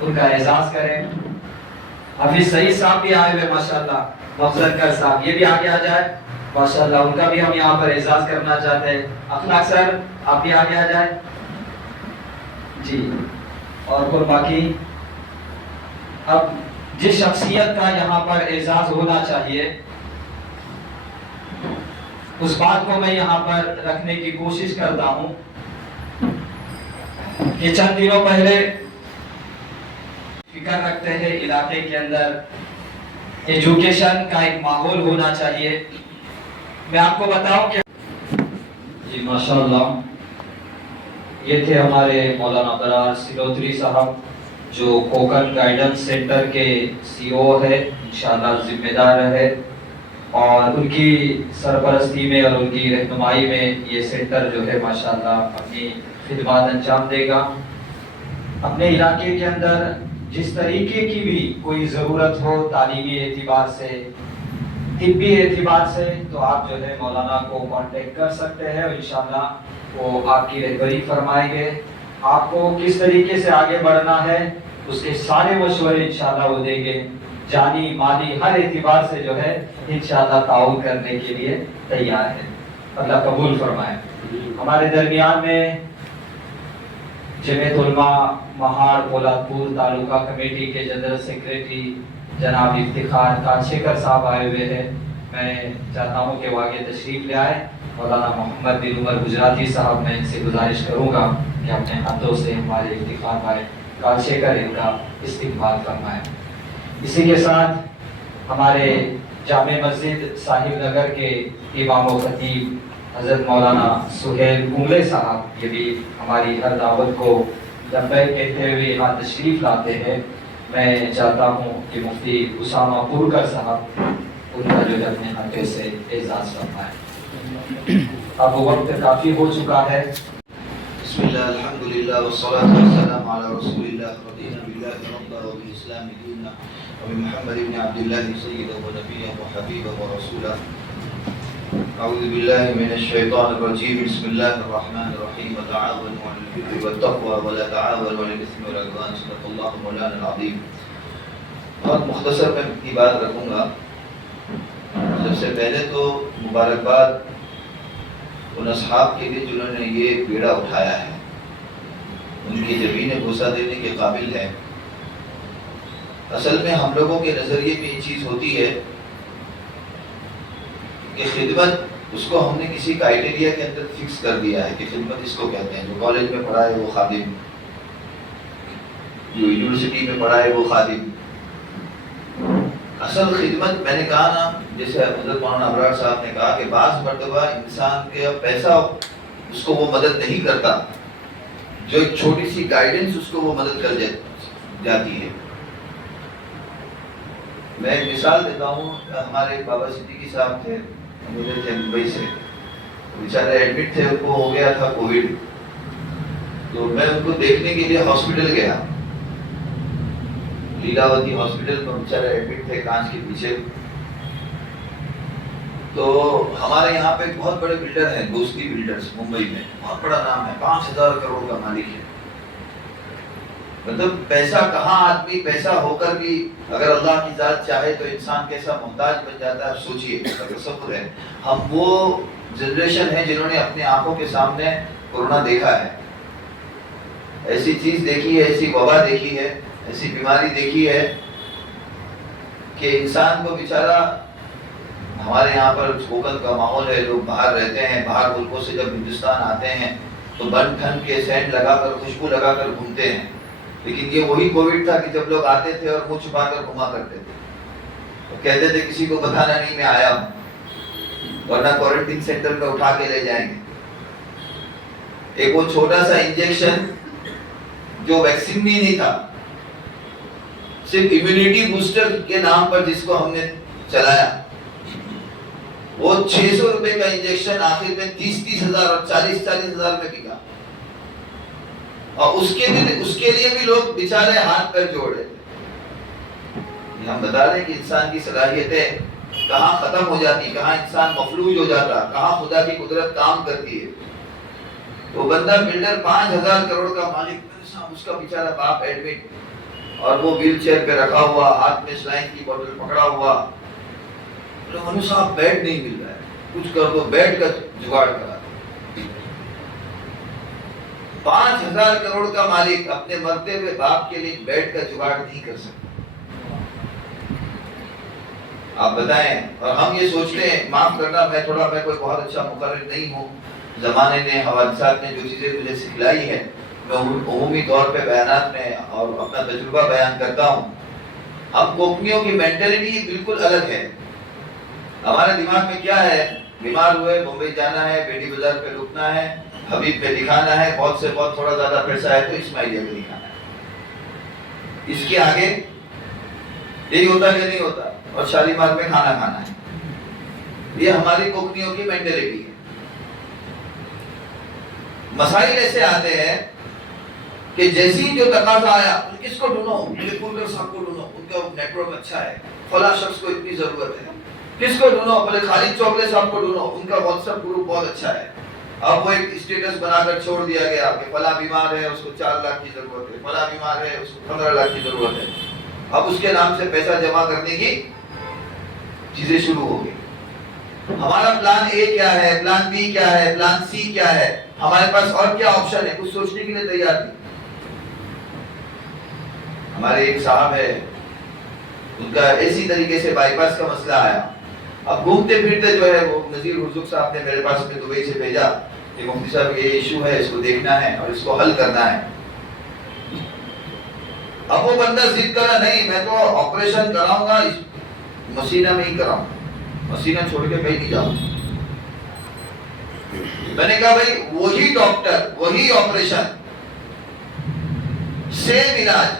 ان کا اعزاز کریں. حافظ سعید صاحب بھی آئے ہوئے ماشاءاللہ، مفضل کر صاحب یہ بھی آگے آ جائے ماشاءاللہ، ان کا بھی ہم یہاں پر اعزاز کرنا چاہتے ہیں. اخلاق سر آپ بھی آگے آ جائیں جی. اور پھر باقی اب جس شخصیت کا یہاں پر اعزاز ہونا چاہیے اس بات کو میں یہاں پر رکھنے کی کوشش کرتا ہوں کہ چند دنوں پہلے فکر رکھتے ہیں علاقے کے اندر ایجوکیشن کا ایک ماحول ہونا چاہیے. میں آپ کو بتاؤں کہ جی ماشاءاللہ یہ تھے ہمارے مولانا ابرار سلوتری صاحب جو کوکن گائیڈنس سینٹر کے سی او ہے، انشاءاللہ ذمہ دار ہے، اور ان کی سرپرستی میں اور ان کی رہنمائی میں یہ سینٹر جو ہے ماشاءاللہ اپنی خدمات انجام دے گا. اپنے علاقے کے اندر جس طریقے کی بھی کوئی ضرورت ہو تعلیمی اعتبار سے، طبی اعتبار سے، تو آپ جو ہے مولانا کو کانٹیکٹ کر سکتے ہیں. انشاءاللہ وہ آپ کی رہبری فرمائیں گے. آپ کو کس طریقے سے آگے بڑھنا ہے اس کے سارے مشورے انشاءاللہ وہ دیں گے. جانی مالی ہر اعتبار سے جو ہے انشاءاللہ تعاون کرنے کے لیے تیار ہے. اللہ قبول فرمائے. ہمارے درمیان میں جمعیت علماء مہاڑ پولاد پور تعلقہ کمیٹی کے جنرل سیکریٹری جناب افتخار کاشیکر صاحب آئے ہوئے ہیں. میں چاہتا ہوں کہ وہ آگے تشریف لے آئے. مولانا محمد بن عمر گجراتی صاحب میں ان سے گزارش کروں گا کہ اپنے ہاتھوں سے ہمارے افتخار بھائی کاشیکر ان کا استقبال فرمائیں. اسی کے ساتھ ہمارے جامع مسجد صاحب نگر کے امام و خطیب حضرت مولانا سہیل کنگلے صاحب یہ بھی ہماری ہر دعوت کو لبیک کہتے ہوئے یہاں تشریف لاتے ہیں. میں چاہتا ہوں کہ مفتی اسامہ پورکر صاحب ان کا جو ہے اپنے ہاتھوں سے اعزاز فرمائیں. اب وقت کافی ہو چکا ہے. بسم الله الحمد لله والصلاة والسلام على رسول الله رضينا بالله ربا وبالإسلام دينا وبمحمد بن عبد الله سيدا ونبيا وحبيبا ورسولا. أعوذ بالله من الشيطان الرجيم. بسم الله الرحمن الرحيم. وتعاونوا على البر والتقوى ولا تعاونوا على الإثم والعدوان. صدق الله مولانا العظيم. بہت مختصر میں کی بات رکھوں گا. سب سے پہلے تو مبارکباد ان اصحاب کے لیے جنہوں نے یہ بیڑا اٹھایا ہے، ان کی زمینیں بوسہ دینے کے قابل ہے. اصل میں ہم لوگوں کے نظریے میں یہ چیز ہوتی ہے کہ خدمت اس کو ہم نے کسی کرائٹیریا کے اندر فکس کر دیا ہے کہ خدمت اس کو کہتے ہیں. جو کالج میں پڑھا ہے وہ خادم، جو یونیورسٹی میں پڑھا ہے وہ خادم. اصل خدمت میں نے کہا نا، جیسے حضرت مولانا ابرار صاحب نے کہا کہ بعض مرتبہ انسان کے پیسہ اس کو وہ مدد نہیں کرتا، جو ایک چھوٹی سی گائیڈنس اس کو وہ مدد کر جاتی ہے. میں ایک مثال دیتا ہوں. ہمارے بابا صدیقی صاحب تھے، ملے تھے ممبئی سے، بیچارے ایڈمٹ تھے، ان کو ہو گیا تھا کووڈ. تو میں ان کو دیکھنے کے لیے ہاسپٹل گیا، لیلاوتی ہاسپٹل میں بیچارے ایڈمٹ تھے کانچ کے پیچھے. تو ہمارے یہاں پہ بہت بڑے بلڈر ہیں، دوستی بلڈرز، ممبئی میں بہت بڑا نام ہے، 5,000 کروڑ کا مالک ہے. مطلب پیسہ کہاں، آدمی پیسہ ہو کر بھی اگر اللہ کی ذات چاہے تو انسان کیسا محتاج بن جاتا ہے. سوچئے، تصور ہے. ہم وہ جنریشن ہے جنہوں نے اپنے آنکھوں کے سامنے کورونا دیکھا ہے، ایسی چیز دیکھی ہے، ایسی وبا دیکھی ہے، ایسی بیماری دیکھی ہے کہ انسان کو بیچارہ. ہمارے یہاں پر کوکن کا ماحول ہے، لوگ باہر رہتے ہیں، باہر ملکوں سے جب ہندوستان آتے ہیں تو بن ٹھن کے سینٹ لگا کر، خوشبو لگا کر گھومتے ہیں. لیکن یہ وہی کووڈ تھا کہ جب لوگ آتے تھے اور منہ چھپا کر گھوما کرتے تھے، تو کہتے تھے کسی کو بتانا نہیں میں آیا ہوں، ورنہ کوارنٹین سینٹر میں اٹھا کے لے جائیں گے. ایک وہ چھوٹا سا انجیکشن جو ویکسین بھی نہیں تھا، صرف امیونٹی بوسٹر کے نام پر جس کو ہم نے چلایا، وہ 600 روپے کا انجیکشن آخر میں 30,000 اور 40,000 میں بکا. اور اس کے لیے بھی لوگ بیچارے ہاتھ پیر جوڑ رہے تھے. ہم بتا رہے ہیں کہ انسان کی صلاحیتیں کہاں ختم ہو جاتی، کہاں انسان مفلوج ہو جاتا، کہاں خدا کی قدرت کام کرتی ہے. تو بندہ بلڈر 5,000 کروڑ کا مالک، اس کا بیچارہ باپ ایڈمٹ اور وہ ویل چیئر پہ رکھا ہوا، ہاتھ میں سلائن کی بوتل پکڑا ہوا. منو صاحب بیڈ نہیں مل رہا ہے، کچھ کر دو، بیڈ کا جگاڑ کرا. 5,000 کروڑ کا مالک اپنے مرتے ہوئے باپ کے لیے بیڈ کا جگاڑ نہیں کر سکتا. آپ بتائیں. اور ہم یہ سوچتے ہیں، معاف کرنا میں کوئی بہت اچھا مقرر نہیں ہوں، زمانے نے، حوادثات نے جو چیزیں مجھے سکھلائی ہے میں عمومی طور پہ بیانات میں اور اپنا تجربہ بیان کرتا ہوں. ہم کوکنیوں کی مینٹلٹی بالکل الگ ہے. ہمارے دماغ میں کیا ہے، بیمار ہوئے بمبئی جانا ہے، بیٹی بازار پہ رکنا ہے، حبیب پہ دکھانا ہے، بہت سے بہت تھوڑا زیادہ پیسہ ہے تو اسماعیلیہ پہ دکھانا ہے. اس کے آگے یہی ہوتا کہ نہیں ہوتا، اور شالیمار میں کھانا کھانا ہے. یہ ہماری کوکنیوں کی مینٹلٹی ہے. مسائل ایسے آتے ہیں کہ جیسی جو تقاضا آیا، کس کو ڈھونڈو، مجھے کولر صاحب کو ڈھونڈو، ان کا نیٹ ورک اچھا ہے، فلاں شخص کو اتنی ضرورت ہے. کس کو ڈھونڈو، بولے خالد چوکلے صاحب کو ڈھونڈو، ان کا واٹس ایپ گروپ بہت اچھا ہے. اب وہ ایک اسٹیٹس بنا کر چھوڑ دیا گیا کہ فلاں بیمار ہے، اس کو 4 لاکھ کی ضرورت ہے، فلاں بیمار ہے، اس کو 15 لاکھ کی ضرورت ہے. اب اس کے نام سے پیسہ جمع کرنے کی چیزیں شروع ہو گئی. ہمارا پلان اے کیا ہے، پلان بی کیا ہے، پلان سی کیا ہے، ہمارے پاس اور کیا آپشن ہے، کچھ سوچنے کے لیے تیار نہیں. ہمارے ایک صاحب ہے، ان کا ایسی طریقے سے بائی پاس کا مسئلہ آیا. اب گھومتے پھرتے جو ہے وہ نذیر حرزق صاحب نے میرے پاس میں دبئی سے بھیجا کہ مفتی صاحب یہ ایشو ہے، اس کو دیکھنا ہے اور اس کو حل کرنا ہے. اب وہ بندہ ضد کرا، نہیں میں تو آپریشن کراؤں گا، مسینہ میں ہی کراؤں، مسینہ چھوڑ کے کہیں نہیں جاؤں. میں نے کہا بھائی وہی ڈاکٹر، وہی آپریشن، سیم علاج،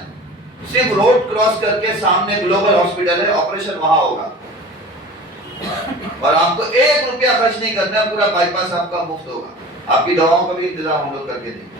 صرف روڈ کراس کر کے سامنے گلوبل ہاسپٹل ہے، آپریشن وہاں ہوگا اور آپ کو 1 روپیہ خرچ نہیں کرنا، پورا بائی پاس آپ کا مفت ہوگا. آپ کی دواؤں کا بھی انتظام ہم لوگ کر کے دیں گے.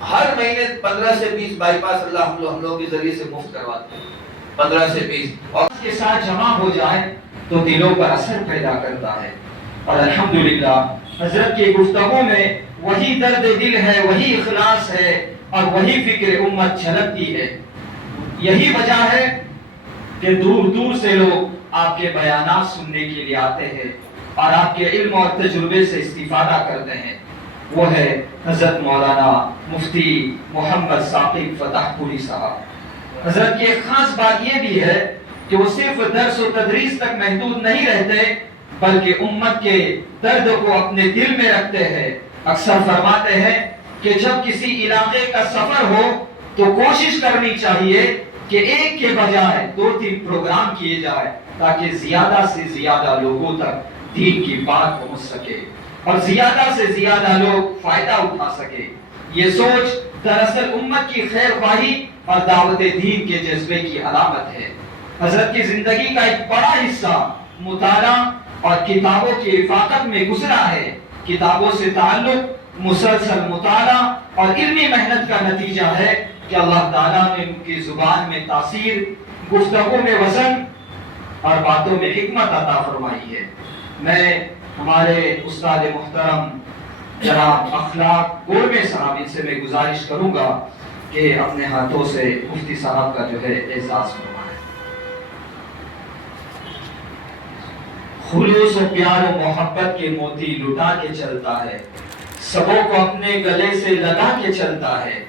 ہر مہینے 15 سے 20 بائی پاس اللہ ہم لوگوں کے ذریعے سے مفت کرواتے ہیں، 15 سے 20، اور اس کے ساتھ جمع ہو جائے تو دلوں پر اثر پیدا کرتا ہے۔ اور الحمدللہ حضرت کی گفتگو میں وہی درد دل ہے، وہی اخلاص ہے اور وہی فکر امت جھلکتی ہے۔ یہی وجہ ہے کہ دور دور سے لوگ آپ کے بیانات سننے کے لیے آتے ہیں اور آپ کے علم اور تجربے سے استفادہ کرتے ہیں۔ وہ ہے حضرت مولانا مفتی محمد ثاقب فتح پوری صاحب۔ حضرت کی ایک خاص بات یہ بھی ہے کہ وہ صرف درس و تدریس تک محدود نہیں رہتے، بلکہ امت کے درد کو اپنے دل میں رکھتے ہیں۔ اکثر فرماتے ہیں کہ جب کسی علاقے کا سفر ہو تو کوشش کرنی چاہیے کہ ایک کے بجائے 2-3 پروگرام کیے جائے تاکہ زیادہ سے زیادہ لوگوں تک دین کی بات پہنچ سکے اور زیادہ سے زیادہ لوگ فائدہ اٹھا سکے۔ یہ سوچ دراصل امت کی خیر خواہی اور دعوت دین کے جذبے کی علامت ہے۔ حضرت کی زندگی کا ایک بڑا حصہ مطالعہ اور کتابوں کی رفاقت میں گزرا ہے۔ کتابوں سے تعلق مسلسل مطالعہ اور علمی محنت کا نتیجہ ہے کہ اللہ تعالیٰ نے ان کی زبان میں تاثیر، گفتگو میں وزن اور باتوں میں حکمت عطا فرمائی ہے۔ میں ہمارے استاد محترم جناب اخلاق گورمے صاحب، ان سے میں گزارش کروں گا کہ اپنے ہاتھوں سے مفتی صاحب کا جو ہے اعزاز فرمائیں۔ خلوص و پیار و محبت کے موتی لٹا کے چلتا ہے، سبوں کو اپنے گلے سے لگا کے چلتا ہے،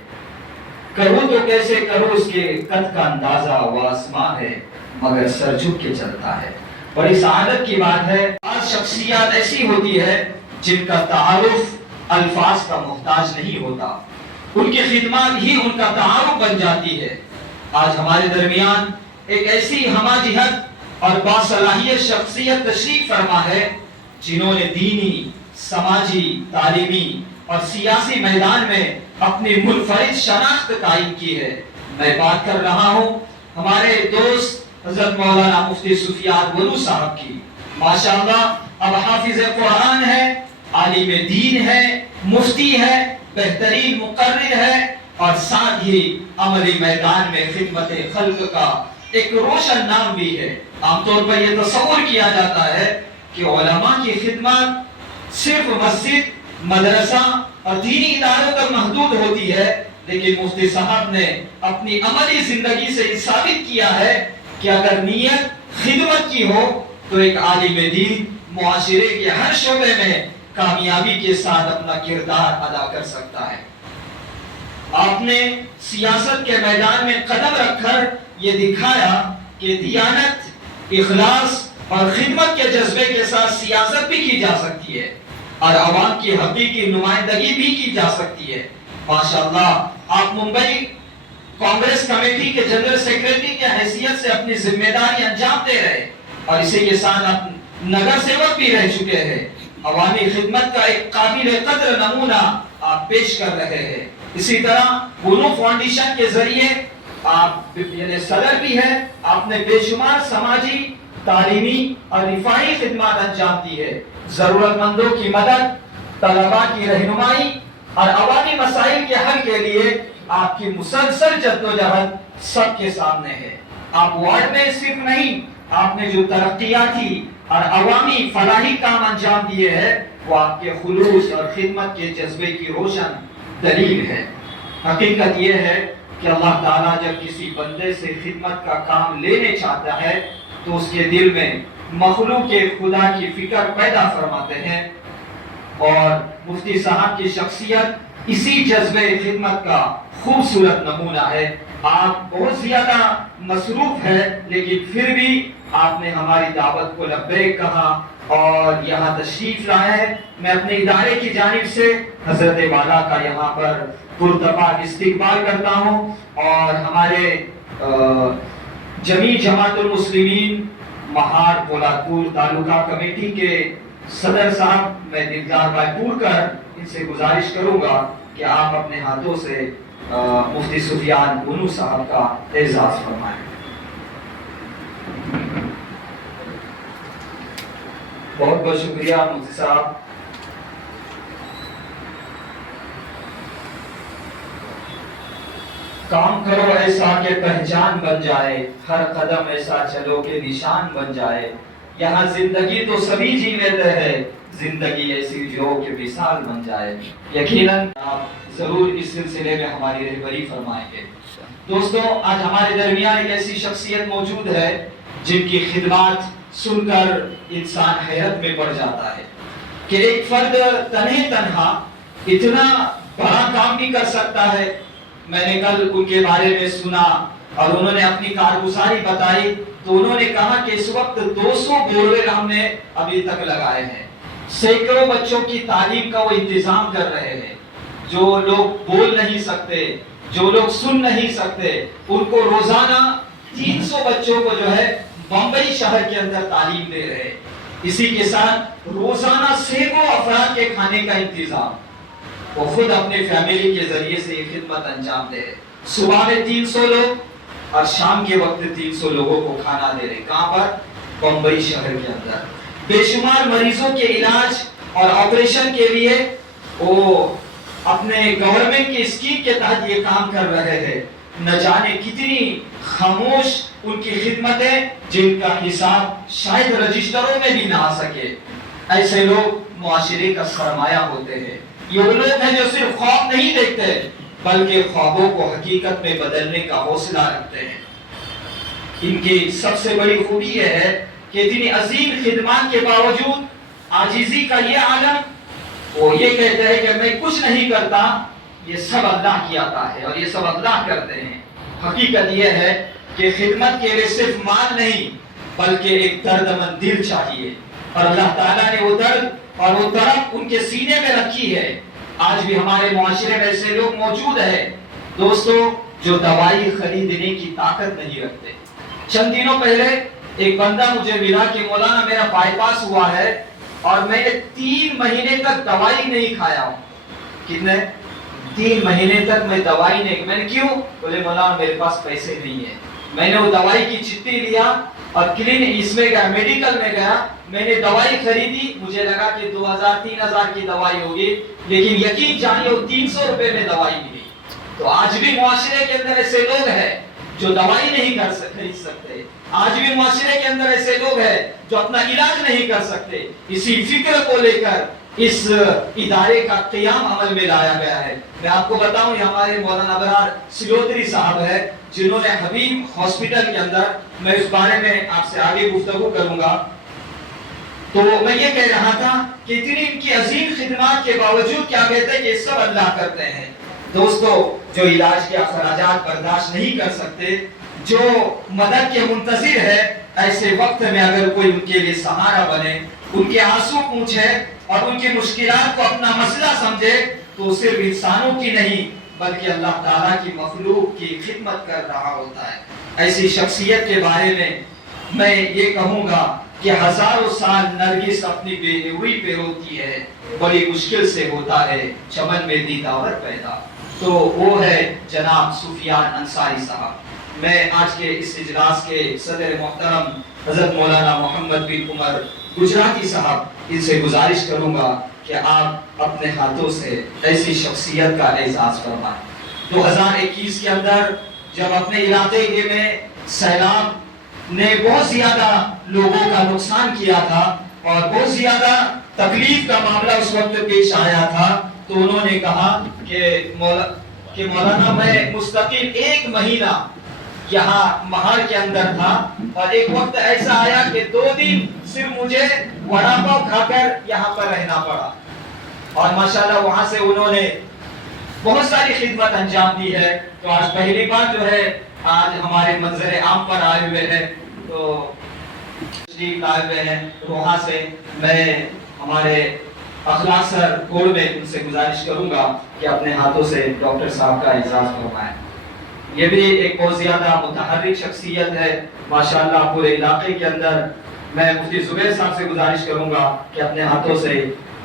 کروں تو کیسے کروں اس کے قد کا اندازہ وہ آسماں ہے، مگر سر جھک کے چلتا ہے۔ بڑی سعادت کی بات ہے، آج شخصیات ایسی ہوتی ہے جن کا تعارف الفاظ کا محتاج نہیں ہوتا، ان کی خدمات ہی ان کا تعارف بن جاتی ہے۔ آج ہمارے درمیان ایک ایسی ہمہ جہت اور باصلاحیت شخصیت تشریف فرما ہے جنہوں نے دینی، سماجی، تعلیمی اور سیاسی میدان میں اپنی منفرد شناخت قائم کی ہے۔ میں بات کر رہا ہوں ہمارے دوست حضرت مولانا مفتی سفیان ولو صاحب کی۔ ماشاءاللہ اب حافظ قرآن ہے، عالم دین ہے، مفتی ہے، بہترین مقرر ہے اور ساتھ ہی عملی میدان میں خدمت خلق کا ایک روشن نام بھی ہے۔ عام طور پر یہ تصور کیا جاتا ہے کہ علماء کی خدمات صرف مسجد، مدرسہ اور دینی اداروں تک محدود ہوتی ہے، لیکن مفتی صاحب نے اپنی عملی زندگی سے ثابت کیا ہے کہ اگر نیت خدمت کی ہو تو ایک عالم دین معاشرے کے ہر شعبے میں کامیابی کے ساتھ اپنا کردار ادا کر سکتا ہے۔ آپ نے سیاست کے میدان میں قدم رکھ کر یہ دکھایا کہ دیانت، اخلاص اور خدمت کے جذبے کے ساتھ سیاست بھی کی جا سکتی ہے اور عوام کی حقیقی نمائندگی بھی کی جا سکتی ہے۔ ماشاءاللہ آپ ممبئی کانگریس کمیٹی کے جنرل سیکریٹری کی حیثیت سے اپنی ذمہ داری انجام دے رہے اور اسی کے ساتھ آپ نگر سیوک بھی رہ چکے ہیں۔ عوامی خدمت کا ایک قابل قدر نمونہ آپ پیش کر رہے ہیں۔ اسی طرح بونو فاؤنڈیشن کے ذریعے آپ یعنی صدر بھی ہیں، آپ نے بے شمار سماجی، تعلیمی اور رفاہی خدمات انجام دی ہے۔ ضرورت مندوں کی مدد، طلباء کی رہنمائی اور عوامی مسائل کے حل کے لیے آپ کی مسلسل جدوجہد سب کے سامنے ہے۔ آپ وارڈ میں صرف نہیں، آپ نے جو ترقیاتی اور عوامی فلاحی کام انجام دیے ہیں وہ آپ کے خلوص اور خدمت کے جذبے کی روشن دلیل ہے۔ حقیقت یہ ہے کہ اللہ تعالیٰ جب کسی بندے سے خدمت کا کام لینے چاہتا ہے تو اس کے دل میں مخلوق خدا کی فکر پیدا فرماتے ہیں، اور مفتی صاحب کی شخصیت اسی جذبے خدمت کا خوبصورت نمونہ ہے۔ آپ بہت زیادہ مصروف ہے لیکن پھر بھی آپ نے ہماری دعوت کو لبیک کہا اور یہاں تشریف لائے ہیں۔ میں اپنے ادارے کی جانب سے حضرت والا کا یہاں پر پرتپاک استقبال کرتا ہوں اور ہمارے جمیع جماعت المسلمین مہار پولادپور تعلقہ کمیٹی کے صدر صاحب میں دلدار بھائی پور کر ان سے گزارش کروں گا کہ آپ اپنے ہاتھوں سے مفتی سفیان ولو صاحب کا اعزاز فرمائیں۔ بہت بہت شکریہ مفتی صاحب۔ کام کرو ایسا کہ پہچان بن جائے، ہر قدم ایسا چلو کہ نشان بن جائے، یہاں زندگی تو سبھی جی لیتے ہیں، زندگی ایسی جو کہ مثال بن جائے۔ یقیناً آپ ضرور اس سلسلے میں ہماری رہبری فرمائیں گے۔ دوستوں، آج ہمارے درمیان ایک ایسی شخصیت موجود ہے جن کی خدمات سن کر انسان حیرت میں پڑ جاتا ہے کہ ایک فرد تنہا اتنا بڑا کام بھی کر سکتا ہے۔ میں نے کل ان کے بارے میں سنا اور انہوں نے اپنی کارگزاری بتائی تو انہوں نے کہا کہ اس وقت 200 بورڈ ہم نے ابھی تک لگائے ہیں، سینکڑوں بچوں کی تعلیم کا وہ انتظام کر رہے ہیں۔ جو لوگ بول نہیں سکتے، جو لوگ سن نہیں سکتے، ان کو روزانہ 300 بچوں کو جو ہے بمبئی شہر کے اندر تعلیم دے رہے ہیں۔ اسی کے ساتھ روزانہ سینکڑوں افراد کے کھانے کا انتظام، وہ خود اپنے فیملی کے ذریعے سے یہ خدمت انجام دے رہے۔ صبح میں 300 لوگ اور شام کے وقت 300 لوگوں کو کھانا دے رہے۔ کہاں پر؟ بمبئی شہر کے اندر۔ بے شمار مریضوں کے علاج اور آپریشن کے لیے وہ اپنے گورنمنٹ کی اسکیم کے تحت یہ کام کر رہے ہیں۔ نہ جانے کتنی خاموش ان کی خدمتیں جن کا حساب شاید رجسٹروں میں بھی نہ آ سکے۔ ایسے لوگ معاشرے کا سرمایہ ہوتے ہیں۔ یہ وہ لوگ ہیں جو صرف خواب نہیں دیکھتے بلکہ خوابوں کو حقیقت میں بدلنے کا حوصلہ رکھتے ہیں۔ ان کی سب سے بڑی خوبی یہ ہے کہ اتنی عظیم خدمات کے باوجود عاجزی کا یہ عالم، وہ یہ کہتے ہیں کہ میں کچھ نہیں کرتا، یہ سب اللہ کی عطا ہے اور یہ سب اللہ کرتے ہیں۔ حقیقت یہ ہے کہ خدمت کے لیے صرف مال نہیں بلکہ ایک دردمند دل چاہیے، اور اللہ تعالیٰ نے وہ درد اور وہ طرف ان کے سینے میں رکھی ہے۔ آج بھی ہمارے معاشرے میں ایسے لوگ موجود ہیں دوستوں جو دوائی خریدنے کی طاقت نہیں رکھتے۔ چند دنوں پہلے ایک بندہ مجھے ملا کہ مولانا میرا بائی پاس ہوا ہے اور میں نے 3 مہینے تک دوائی نہیں کھایا ہوں۔ کتنے؟ 3 مہینے تک میں دوائی نہیں۔ میں نے کیوں؟ بولے مولانا میرے پاس پیسے نہیں ہیں۔ میں نے وہ دوائی کی چٹھی لیا اور کلینک اس میں گیا، میڈیکل میں گیا، میں نے دوائی خریدی، مجھے لگا کہ 2000-3000 کی دوائی ہوگی، لیکن یقین جانیے وہ 300 روپے میں دوائی ملی۔ تو آج بھی معاشرے کے اندر ایسے لوگ ہیں جو دوائی نہیں خرید سکتے۔ آج بھی معاشرے کے اندر ایسے لوگ ہیں جو اپنا علاج نہیں کر سکتے۔ اسی فکر کو لے کر اس ادارے کا قیام عمل میں لایا گیا ہے۔ میں آپ کو بتاؤں یہ ہمارے مولانا ابرار سلوتری صاحب ہے جنہوں نے حبیب ہاسپٹل کے اندر، میں اس بارے میں آپ سے آگے گفتگو کروں گا، تو میں یہ کہہ رہا تھا کہ اتنی ان کی عظیم خدمات کے باوجود کیا کہتے ہیں کہ سب اللہ کرتے ہیں۔ دوستو، جو علاج کے اخراجات برداشت نہیں کر سکتے، جو مدد کے منتظر ہے، ایسے وقت میں اگر کوئی ان کے لیے سہارا بنے، ان کے آنسو پوچھے اور ان کی مشکلات کو اپنا مسئلہ سمجھے، تو صرف انسانوں کی نہیں بلکہ اللہ تعالیٰ کی مخلوق کی خدمت کر رہا ہوتا ہے۔ ایسی شخصیت کے بارے میں یہ کہوں گا کہ ہزاروں سال نرگس اپنی بے نوری پہ روتی ہے، بڑی مشکل سے ہوتا ہے چمن میں دیداور پیدا، تو وہ ہے جناب سفیان انصاری صاحب۔ میں آج کے اس اجلاس کے صدر محترم حضرت مولانا محمد بن عمر گجراتی صاحب، ان سے گزارش کروں گا کہ آپ اپنے ہاتھوں سے ایسی شخصیت کا اعزاز فرمائیں۔ 2021 کے اندر جب اپنے علاقے میں سیلاب نے بہت زیادہ لوگوں کا نقصان کیا تھا اور بہت زیادہ تکلیف کا معاملہ اس وقت پیش آیا تھا، تو انہوں نے کہا کہ مولانا میں مستقل 1 مہینہ یہاں مہار کے اندر تھا، اور ایک وقت ایسا آیا کہ 2 دن صرف مجھے وڑا پاؤ کھا کر یہاں پر رہنا پڑا، اور ماشاءاللہ وہاں سے انہوں نے بہت ساری خدمت انجام دی ہے۔ تو آج پہلی بار جو ہے آج ہمارے منظر عام پر آئے ہوئے ہیں، تو تشریف لائے ہوئے ہیں، تو وہاں سے میں ہمارے اخلاق سر کوڑ میں ان سے گزارش کروں گا کہ اپنے ہاتھوں سے ڈاکٹر صاحب کا اعزاز فرمائیں۔ یہ بھی ایک بہت زیادہ متحرک شخصیت ہے ماشاءاللہ پورے علاقے کے اندر۔ میں مفتی زبیر صاحب سے گزارش کروں گا کہ اپنے ہاتھوں سے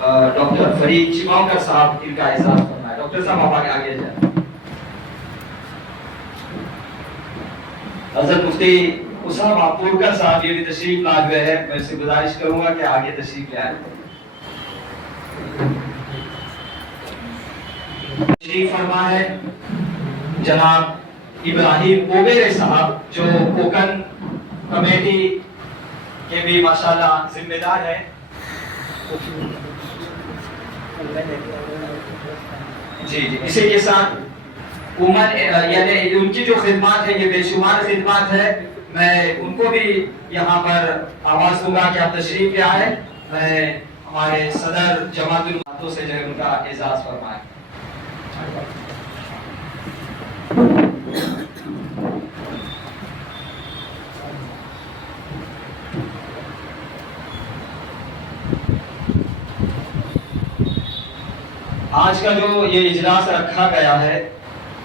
ڈاکٹر فرید چماؤکر صاحب ان کا اعزاز فرمائیں۔ ڈاکٹر صاحب آپ آگے جائیں۔ حضرت مفتی اسامہ اپورکر صاحب یہ بھی تشریف لائے ہوئے ہیں، میں اس سے گزارش کروں گا کہ آگے تشریف لے آئیں۔ تشریف فرما ہے جناب ابراہیم اوبیرے صاحب جو کوکن کمیٹی کے بھی ماشاءاللہ ذمہ دار ہیں. جی اسی کے ساتھ یعنی ان کی جو خدمات ہے یہ بے شمار خدمات ہے. میں ان کو بھی یہاں پر آواز دوں گا کہ آپ تشریف لے آئے. میں ہمارے صدر جماعت الماتوں سے جو ہے ان کا اعزاز فرمائے. آج کا جو یہ اجلاس رکھا گیا ہے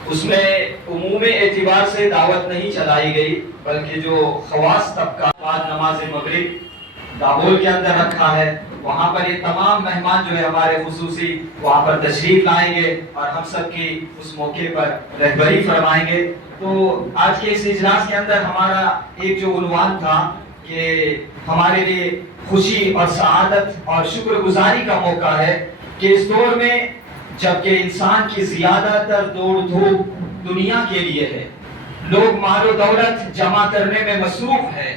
اس میں عمومی اعتبار سے دعوت نہیں چلائی گئی، بلکہ جو خواص طبقہ بعد نماز مغرب دابول کے اندر رکھا ہے وہاں پر یہ تمام مہمان جو ہے ہمارے خصوصی وہاں پر تشریف لائیں گے اور ہم سب کی اس موقع پر رہبری فرمائیں گے. تو آج کے اس اجلاس کے اندر ہمارا ایک جو عنوان تھا کہ ہمارے لیے خوشی اور سعادت اور شکر گزاری کا موقع ہے کہ اس دور میں جبکہ انسان کی زیادہ تر دوڑ دھوپ دنیا کے لیے ہے، لوگ مال و دولت جمع کرنے میں مصروف ہے،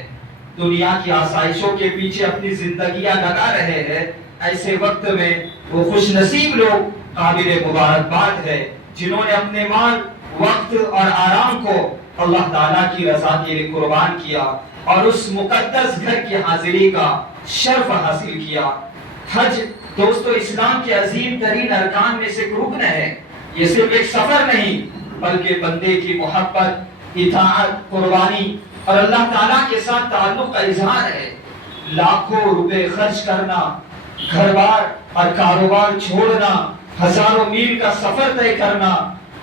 دنیا کی آسائشوں کے پیچھے اپنی زندگیاں لگا رہے ہیں، ایسے وقت میں وہ خوش نصیب لوگ قابل مبارکباد ہے جنہوں نے اپنے مال، وقت اور آرام کو اللہ تعالیٰ کی رضا کے لیے قربان کیا اور اس مقدس گھر کی حاضری کا شرف حاصل کیا. حج دوستو اسلام کے عظیم ترین ارکان میں سے ایک رکن ہے. یہ صرف ایک سفر نہیں بلکہ بندے کی محبت، اطاعت، قربانی اور اللہ تعالیٰ کے ساتھ تعلق کا اظہار ہے. لاکھوں روپے خرچ کرنا، گھر بار اور کاروبار چھوڑنا، ہزاروں میل کا سفر طے کرنا،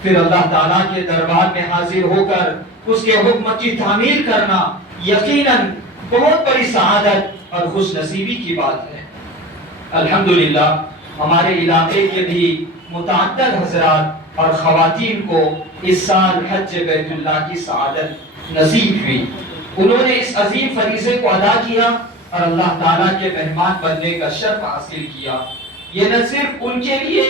پھر اللہ تعالیٰ کے دربار میں حاضر ہو کر اس کے حکم کی تعمیل کرنا یقیناً بہت بڑی سعادت اور خوش نصیبی کی بات ہے. الحمدللہ ہمارے علاقے کے بھی متعدد حضرات اور خواتین کو اس سال حج بیت اللہ کی سعادت نصیب ہوئی. انہوں نے اس عظیم فریضے کو ادا کیا اور اللہ تعالیٰ کے مہمان بننے کا شرف حاصل کیا. یہ نہ صرف ان کے لیے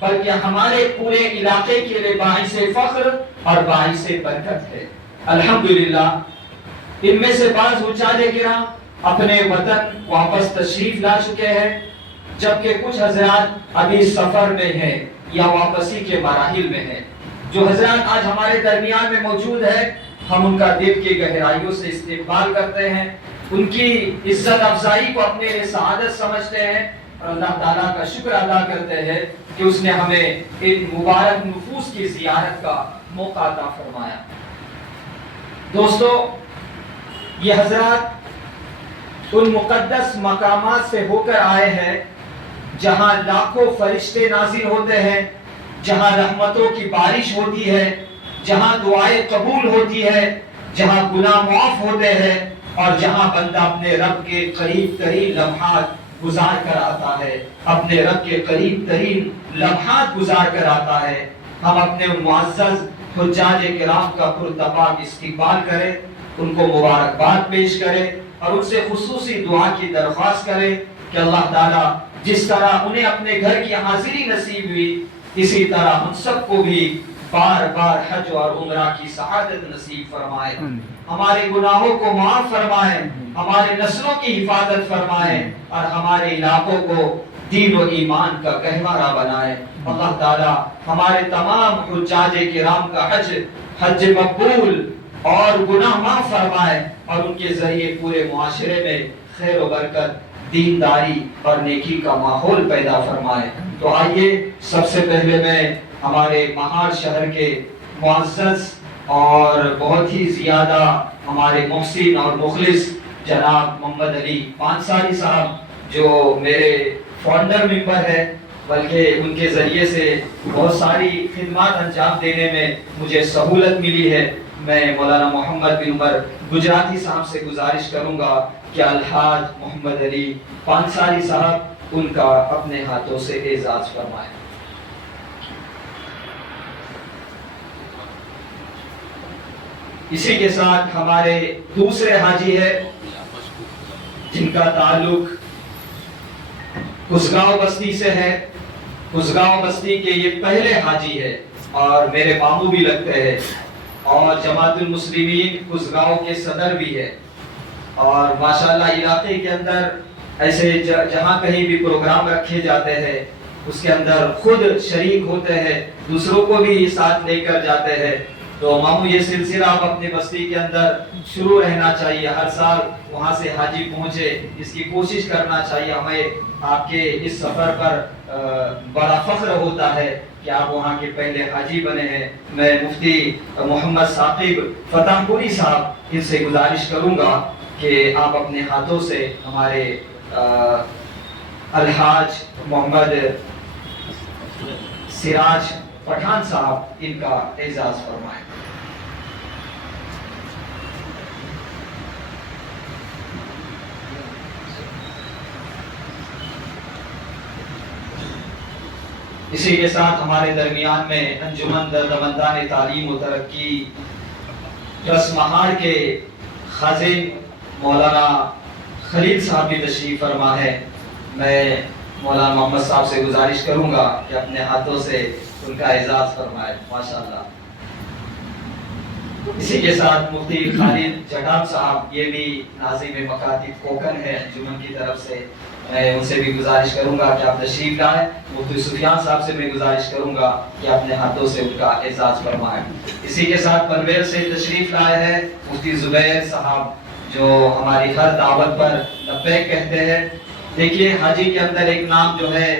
بلکہ ہمارے پورے علاقے کے لیے باعث فخر اور باعث برکت ہے. الحمدللہ ان میں سے بعض حجاج کرام اپنے وطن واپس تشریف لا چکے ہیں، جبکہ کچھ حضرات ابھی سفر میں ہیں یا واپسی کے مراحل میں ہیں. جو حضرات آج ہمارے درمیان میں موجود ہیں ہم ان کا دل کی گہرائیوں سے استقبال کرتے ہیں، ان کی عزت افزائی کو اپنے لیے سعادت سمجھتے ہیں اور اللہ تعالیٰ کا شکر ادا کرتے ہیں کہ اس نے ہمیں ان مبارک نفوس کی زیارت کا موقع عطا فرمایا. دوستو یہ حضرات ان مقدس مقامات سے ہو کر آئے ہیں جہاں لاکھوں فرشتے نازل ہوتے ہیں، جہاں رحمتوں کی بارش ہوتی ہے، جہاں دعائیں قبول ہوتی ہے، جہاں گناہ معاف ہوتے ہیں اور جہاں بندہ اپنے رب کے قریب ترین لمحات گزار کر آتا ہے، اپنے رب کے قریب ترین لمحات گزار کر آتا ہے. ہم اپنے معزز حجاج کرام کا پرتپاک استقبال کریں، ان کو مبارکباد پیش کریں اور ان سے خصوصی دعا کی درخواست کریں کہ اللہ تعالیٰ جس طرح انہیں اپنے گھر کی حاضری نصیب ہوئی اسی طرح ہم سب کو بھی بار بار حج اور عمرہ کی سعادت نصیب فرمائے، ہمارے گناہوں کو معاف فرمائے، ہمارے نسلوں کی حفاظت فرمائے اور ہمارے علاقوں کو دین و ایمان کا گہوارہ بنائے. اللہ تعالیٰ ہمارے تمام حجاج کرام کا حج مقبول اور گناہ معاف فرمائے اور ان کے ذریعے پورے معاشرے میں خیر و برکت، دینداری اور نیکی کا ماحول پیدا فرمائے. تو آئیے سب سے پہلے میں ہمارے مہار شہر کے معزز اور بہت ہی زیادہ ہمارے محسن اور مخلص جناب محمد علی پانساری صاحب جو میرے فاؤنڈر ممبر ہے بلکہ ان کے ذریعے سے بہت ساری خدمات انجام دینے میں مجھے سہولت ملی ہے. میں مولانا محمد بن عمر گجراتی صاحب سے گزارش کروں گا کہ الحاج محمد علی پانساری صاحب ان کا اپنے ہاتھوں سے اعزاز فرمائیں. اسی کے ساتھ ہمارے دوسرے حاجی ہے جن کا تعلق کسگاؤں بستی سے ہے. کسگاؤں بستی کے یہ پہلے حاجی ہے اور میرے ماموں بھی لگتے ہیں. اور جماعت المسلمین کسگاؤں کے صدر بھی ہے، اور ماشاءاللہ علاقے کے اندر ایسے جہاں کہیں بھی پروگرام رکھے جاتے ہیں اس کے اندر خود شریک ہوتے ہیں، دوسروں کو بھی ساتھ لے کر جاتے ہیں۔ تو ماموں یہ سلسلہ اب اپنی بستی کے اندر شروع رہنا چاہیے، ہر سال وہاں سے حاجی پہنچے، اس کی کوشش کرنا چاہیے۔ ہمیں آپ کے اس سفر پر بڑا فخر ہوتا ہے کہ آپ وہاں کے پہلے حاجی بنے ہیں۔ میں مفتی محمد ثاقب فتح پوری صاحب ان سے گزارش کروں گا کہ آپ اپنے ہاتھوں سے ہمارے الحاج محمد سراج پٹھان صاحب ان کا اعزاز فرمائیں۔ اسی کے ساتھ ہمارے درمیان میں انجمن دردمندان تعلیم و ترقی رسمہار کے خازن مولانا خلیل صاحب بھی تشریف فرما ہے۔ میں مولانا محمد صاحب سے گزارش کروں گا کہ اپنے ہاتھوں سے ان کا اعزاز فرمائے، ماشاءاللہ۔ اسی کے ساتھ مفتی خالد جٹام صاحب، یہ بھی ناظم مکاتب کوکن ہے انجمن کی طرف سے، میں ان سے بھی گزارش کروں گا کہ آپ تشریف لائیں۔ مفتی سفیان صاحب سے میں گزارش کروں گا کہ اپنے ہاتھوں سے ان کا اعزاز فرمائیں۔ اسی کے ساتھ پنویر سے تشریف لائے ہیں مفتی زبیر صاحب، جو ہماری ہر دعوت پر لبیک کہتے ہیں۔ دیکھیے حاجی کے اندر ایک نام جو ہے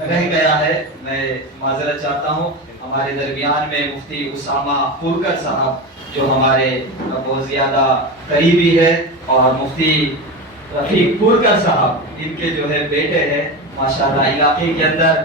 رہ گیا ہے، میں معذرت چاہتا ہوں، ہمارے درمیان میں مفتی اسامہ پورکر صاحب جو ہمارے بہت زیادہ قریبی ہے، اور مفتی رفیق پورکر صاحب ان کے جو ہے بیٹے ہیں۔ ماشاءاللہ علاقے کے اندر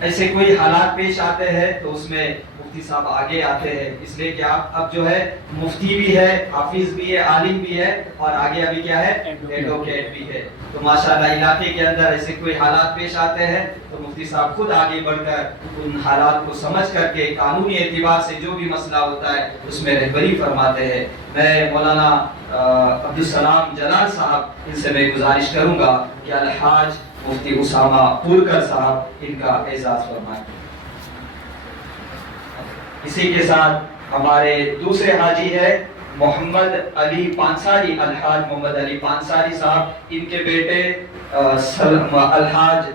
ایسے کوئی حالات پیش آتے ہیں تو اس میں مفتی صاحب آگے آتے ہیں، اس لیے کہ آپ اب جو ہے مفتی بھی ہے، حافظ بھی ہے، عالم بھی ہے، اور آگے ابھی کیا ہے ایڈوکیٹ بھی ہے۔ تو ماشاءاللہ علاقے کے اندر ایسے کوئی حالات پیش آتے ہیں تو مفتی صاحب خود آگے بڑھ کر ان حالات کو سمجھ کر کے قانونی اعتبار سے جو بھی مسئلہ ہوتا ہے اس میں رہبری فرماتے ہیں۔ میں مولانا عبدالسلام جلال صاحب ان سے میں گزارش کروں گا کہ الحاج مفتی اسامہ پورکر صاحب ان کا اعزاز فرمائیں۔ اسی کے ساتھ ہمارے دوسرے حاجی ہے محمد علی پانساری، الحاج محمد علی پانساری صاحب، ان کے بیٹے الحاج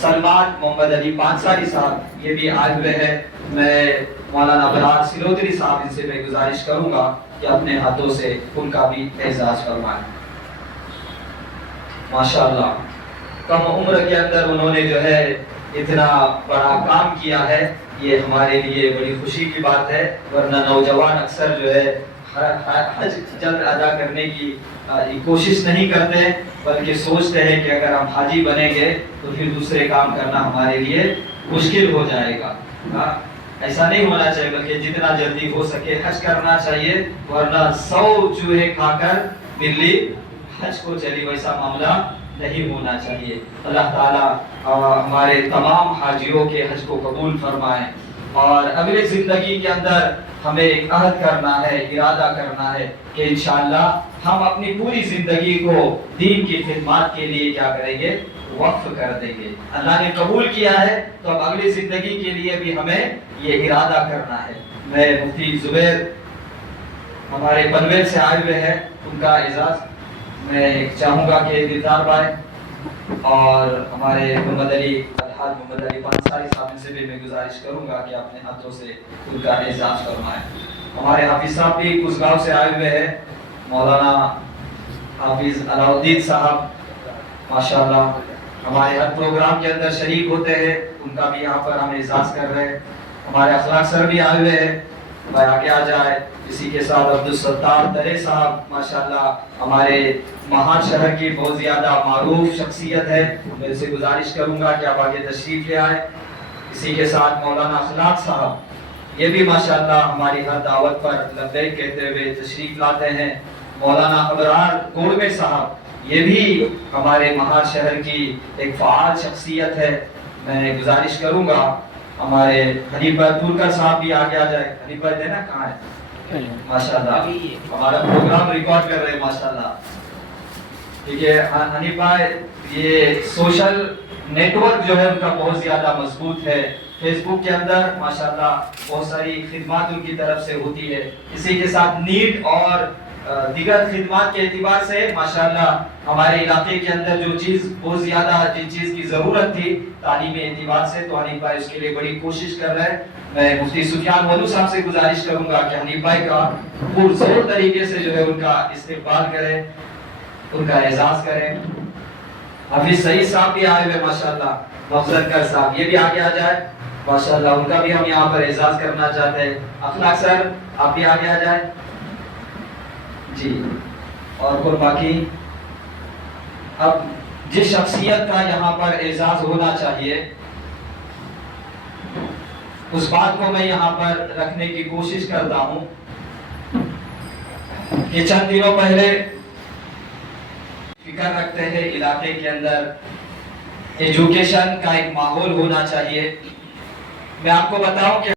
سلمان محمد علی پانساری صاحب یہ بھی آئے ہوئے ہیں۔ میں مولانا ابرار سلوتری صاحب ان سے میں گزارش کروں گا کہ اپنے ہاتھوں سے ان کا بھی اعزاز فرمائیں۔ ماشاءاللہ کم عمر کے اندر انہوں نے جو ہے اتنا بڑا کام کیا ہے، یہ ہمارے لیے بڑی خوشی کی بات ہے، ورنہ نوجوان اکثر جو ہے حج جلد ادا کرنے کی کوشش نہیں کرتے، بلکہ سوچتے ہیں کہ اگر ہم حاجی بنیں گے تو پھر دوسرے کام کرنا ہمارے لیے مشکل ہو جائے گا۔ ایسا نہیں ہونا چاہیے، بلکہ جتنا جلدی ہو سکے حج کرنا چاہیے، ورنہ 100 چوہے کھا کر بلی حج کو چلی، ویسا معاملہ نہیں ہونا چاہیے۔ اللہ تعالیٰ ہمارے تمام حاجیوں کے حج کو قبول فرمائے، اور اگلی زندگی کے اندر ہمیں ایک عہد کرنا ہے، ارادہ کرنا ہے کہ انشاءاللہ ہم اپنی پوری زندگی کو دین کی خدمات کے لیے کیا کریں گے، وقف کر دیں گے۔ اللہ نے قبول کیا ہے تو اب اگلی زندگی کے لیے بھی ہمیں یہ ارادہ کرنا ہے۔ میں مفتی زبیر ہمارے پنویر سے آئے ہوئے ہیں، ان کا اعزاز میں چاہوں گا کہ دیدار پائے، اور ہمارے محمد علی الحاج محمد علی پانساری صاحب سے بھی میں گزارش کروں گا کہ اپنے ہاتھوں سے ان کا اعزاز فرمائیں۔ ہمارے حافظ صاحب بھی کسگاؤں سے آئے ہوئے ہیں، مولانا حافظ علاء الدین صاحب ماشاءاللہ ہمارے ہر پروگرام کے اندر شریک ہوتے ہیں، ان کا بھی یہاں پر ہم اعزاز کر رہے ہیں۔ ہمارے اخلاق سر بھی آئے ہوئے ہیں، بھائی آگے آ جائے۔ اسی کے ساتھ عبدالستار درے صاحب ماشاءاللہ ہمارے مہار شہر کی بہت زیادہ معروف شخصیت ہے، میں سے گزارش کروں گا کہ آپ آگے تشریف لے آئے۔ اسی کے ساتھ مولانا اخلاق صاحب یہ بھی ماشاءاللہ ہماری ہر دعوت پر لبیک کہتے ہوئے تشریف لاتے ہیں۔ مولانا ابرار گوڑوے صاحب یہ بھی ہمارے مہار شہر کی ایک فعال شخصیت ہے، میں گزارش کروں گا ہمارے حنیف پورکر صاحب بھی آگے آ جائے۔ حنیف دینا کہاں ہے؟ ماشاءاللہ ہمارا پروگرام ریکارڈ کر رہے ہیں ماشاءاللہ۔ ٹھیک ہے حنیف بھائی، یہ سوشل نیٹ ورک جو ہے ان کا بہت زیادہ مضبوط ہے، فیس بک کے اندر ماشاءاللہ بہت ساری خدمات ان کی طرف سے ہوتی ہے. اسی کے ساتھ نیٹ اور دیگر خدمات کے اعتبار سے ماشاءاللہ ہمارے علاقے کے اندر جو چیز بہت زیادہ جن چیز کی ضرورت تھی تعلیمی اعتبار سے تو حنیف بھائی اس کے لیے بڑی کوشش کر رہے ہیں. میں مفتی سفیان مولو صاحب سے گزارش کروں گا کہ حنیف بھائی کا پرزور طریقے سے جو ہے ان کا استقبال کریں, ان کا اعزاز کریں. حافظ سعید صاحب بھی آئے ہوئے ماشاءاللہ, مفضل کر صاحب یہ بھی آگے آ جائے ماشاءاللہ, ان کا بھی ہم یہاں پر اعزاز کرنا چاہتے ہیں. اخلاق سر آپ بھی آگے آ جائیں جی. اور پھر باقی اب جس شخصیت کا یہاں پر اعزاز ہونا چاہیے اس بات کو میں یہاں پر رکھنے کی کوشش کرتا ہوں کہ چند دنوں پہلے فکر رکھتے ہیں علاقے کے اندر ایجوکیشن کا ایک ماحول ہونا چاہیے. میں آپ کو بتاؤں کہ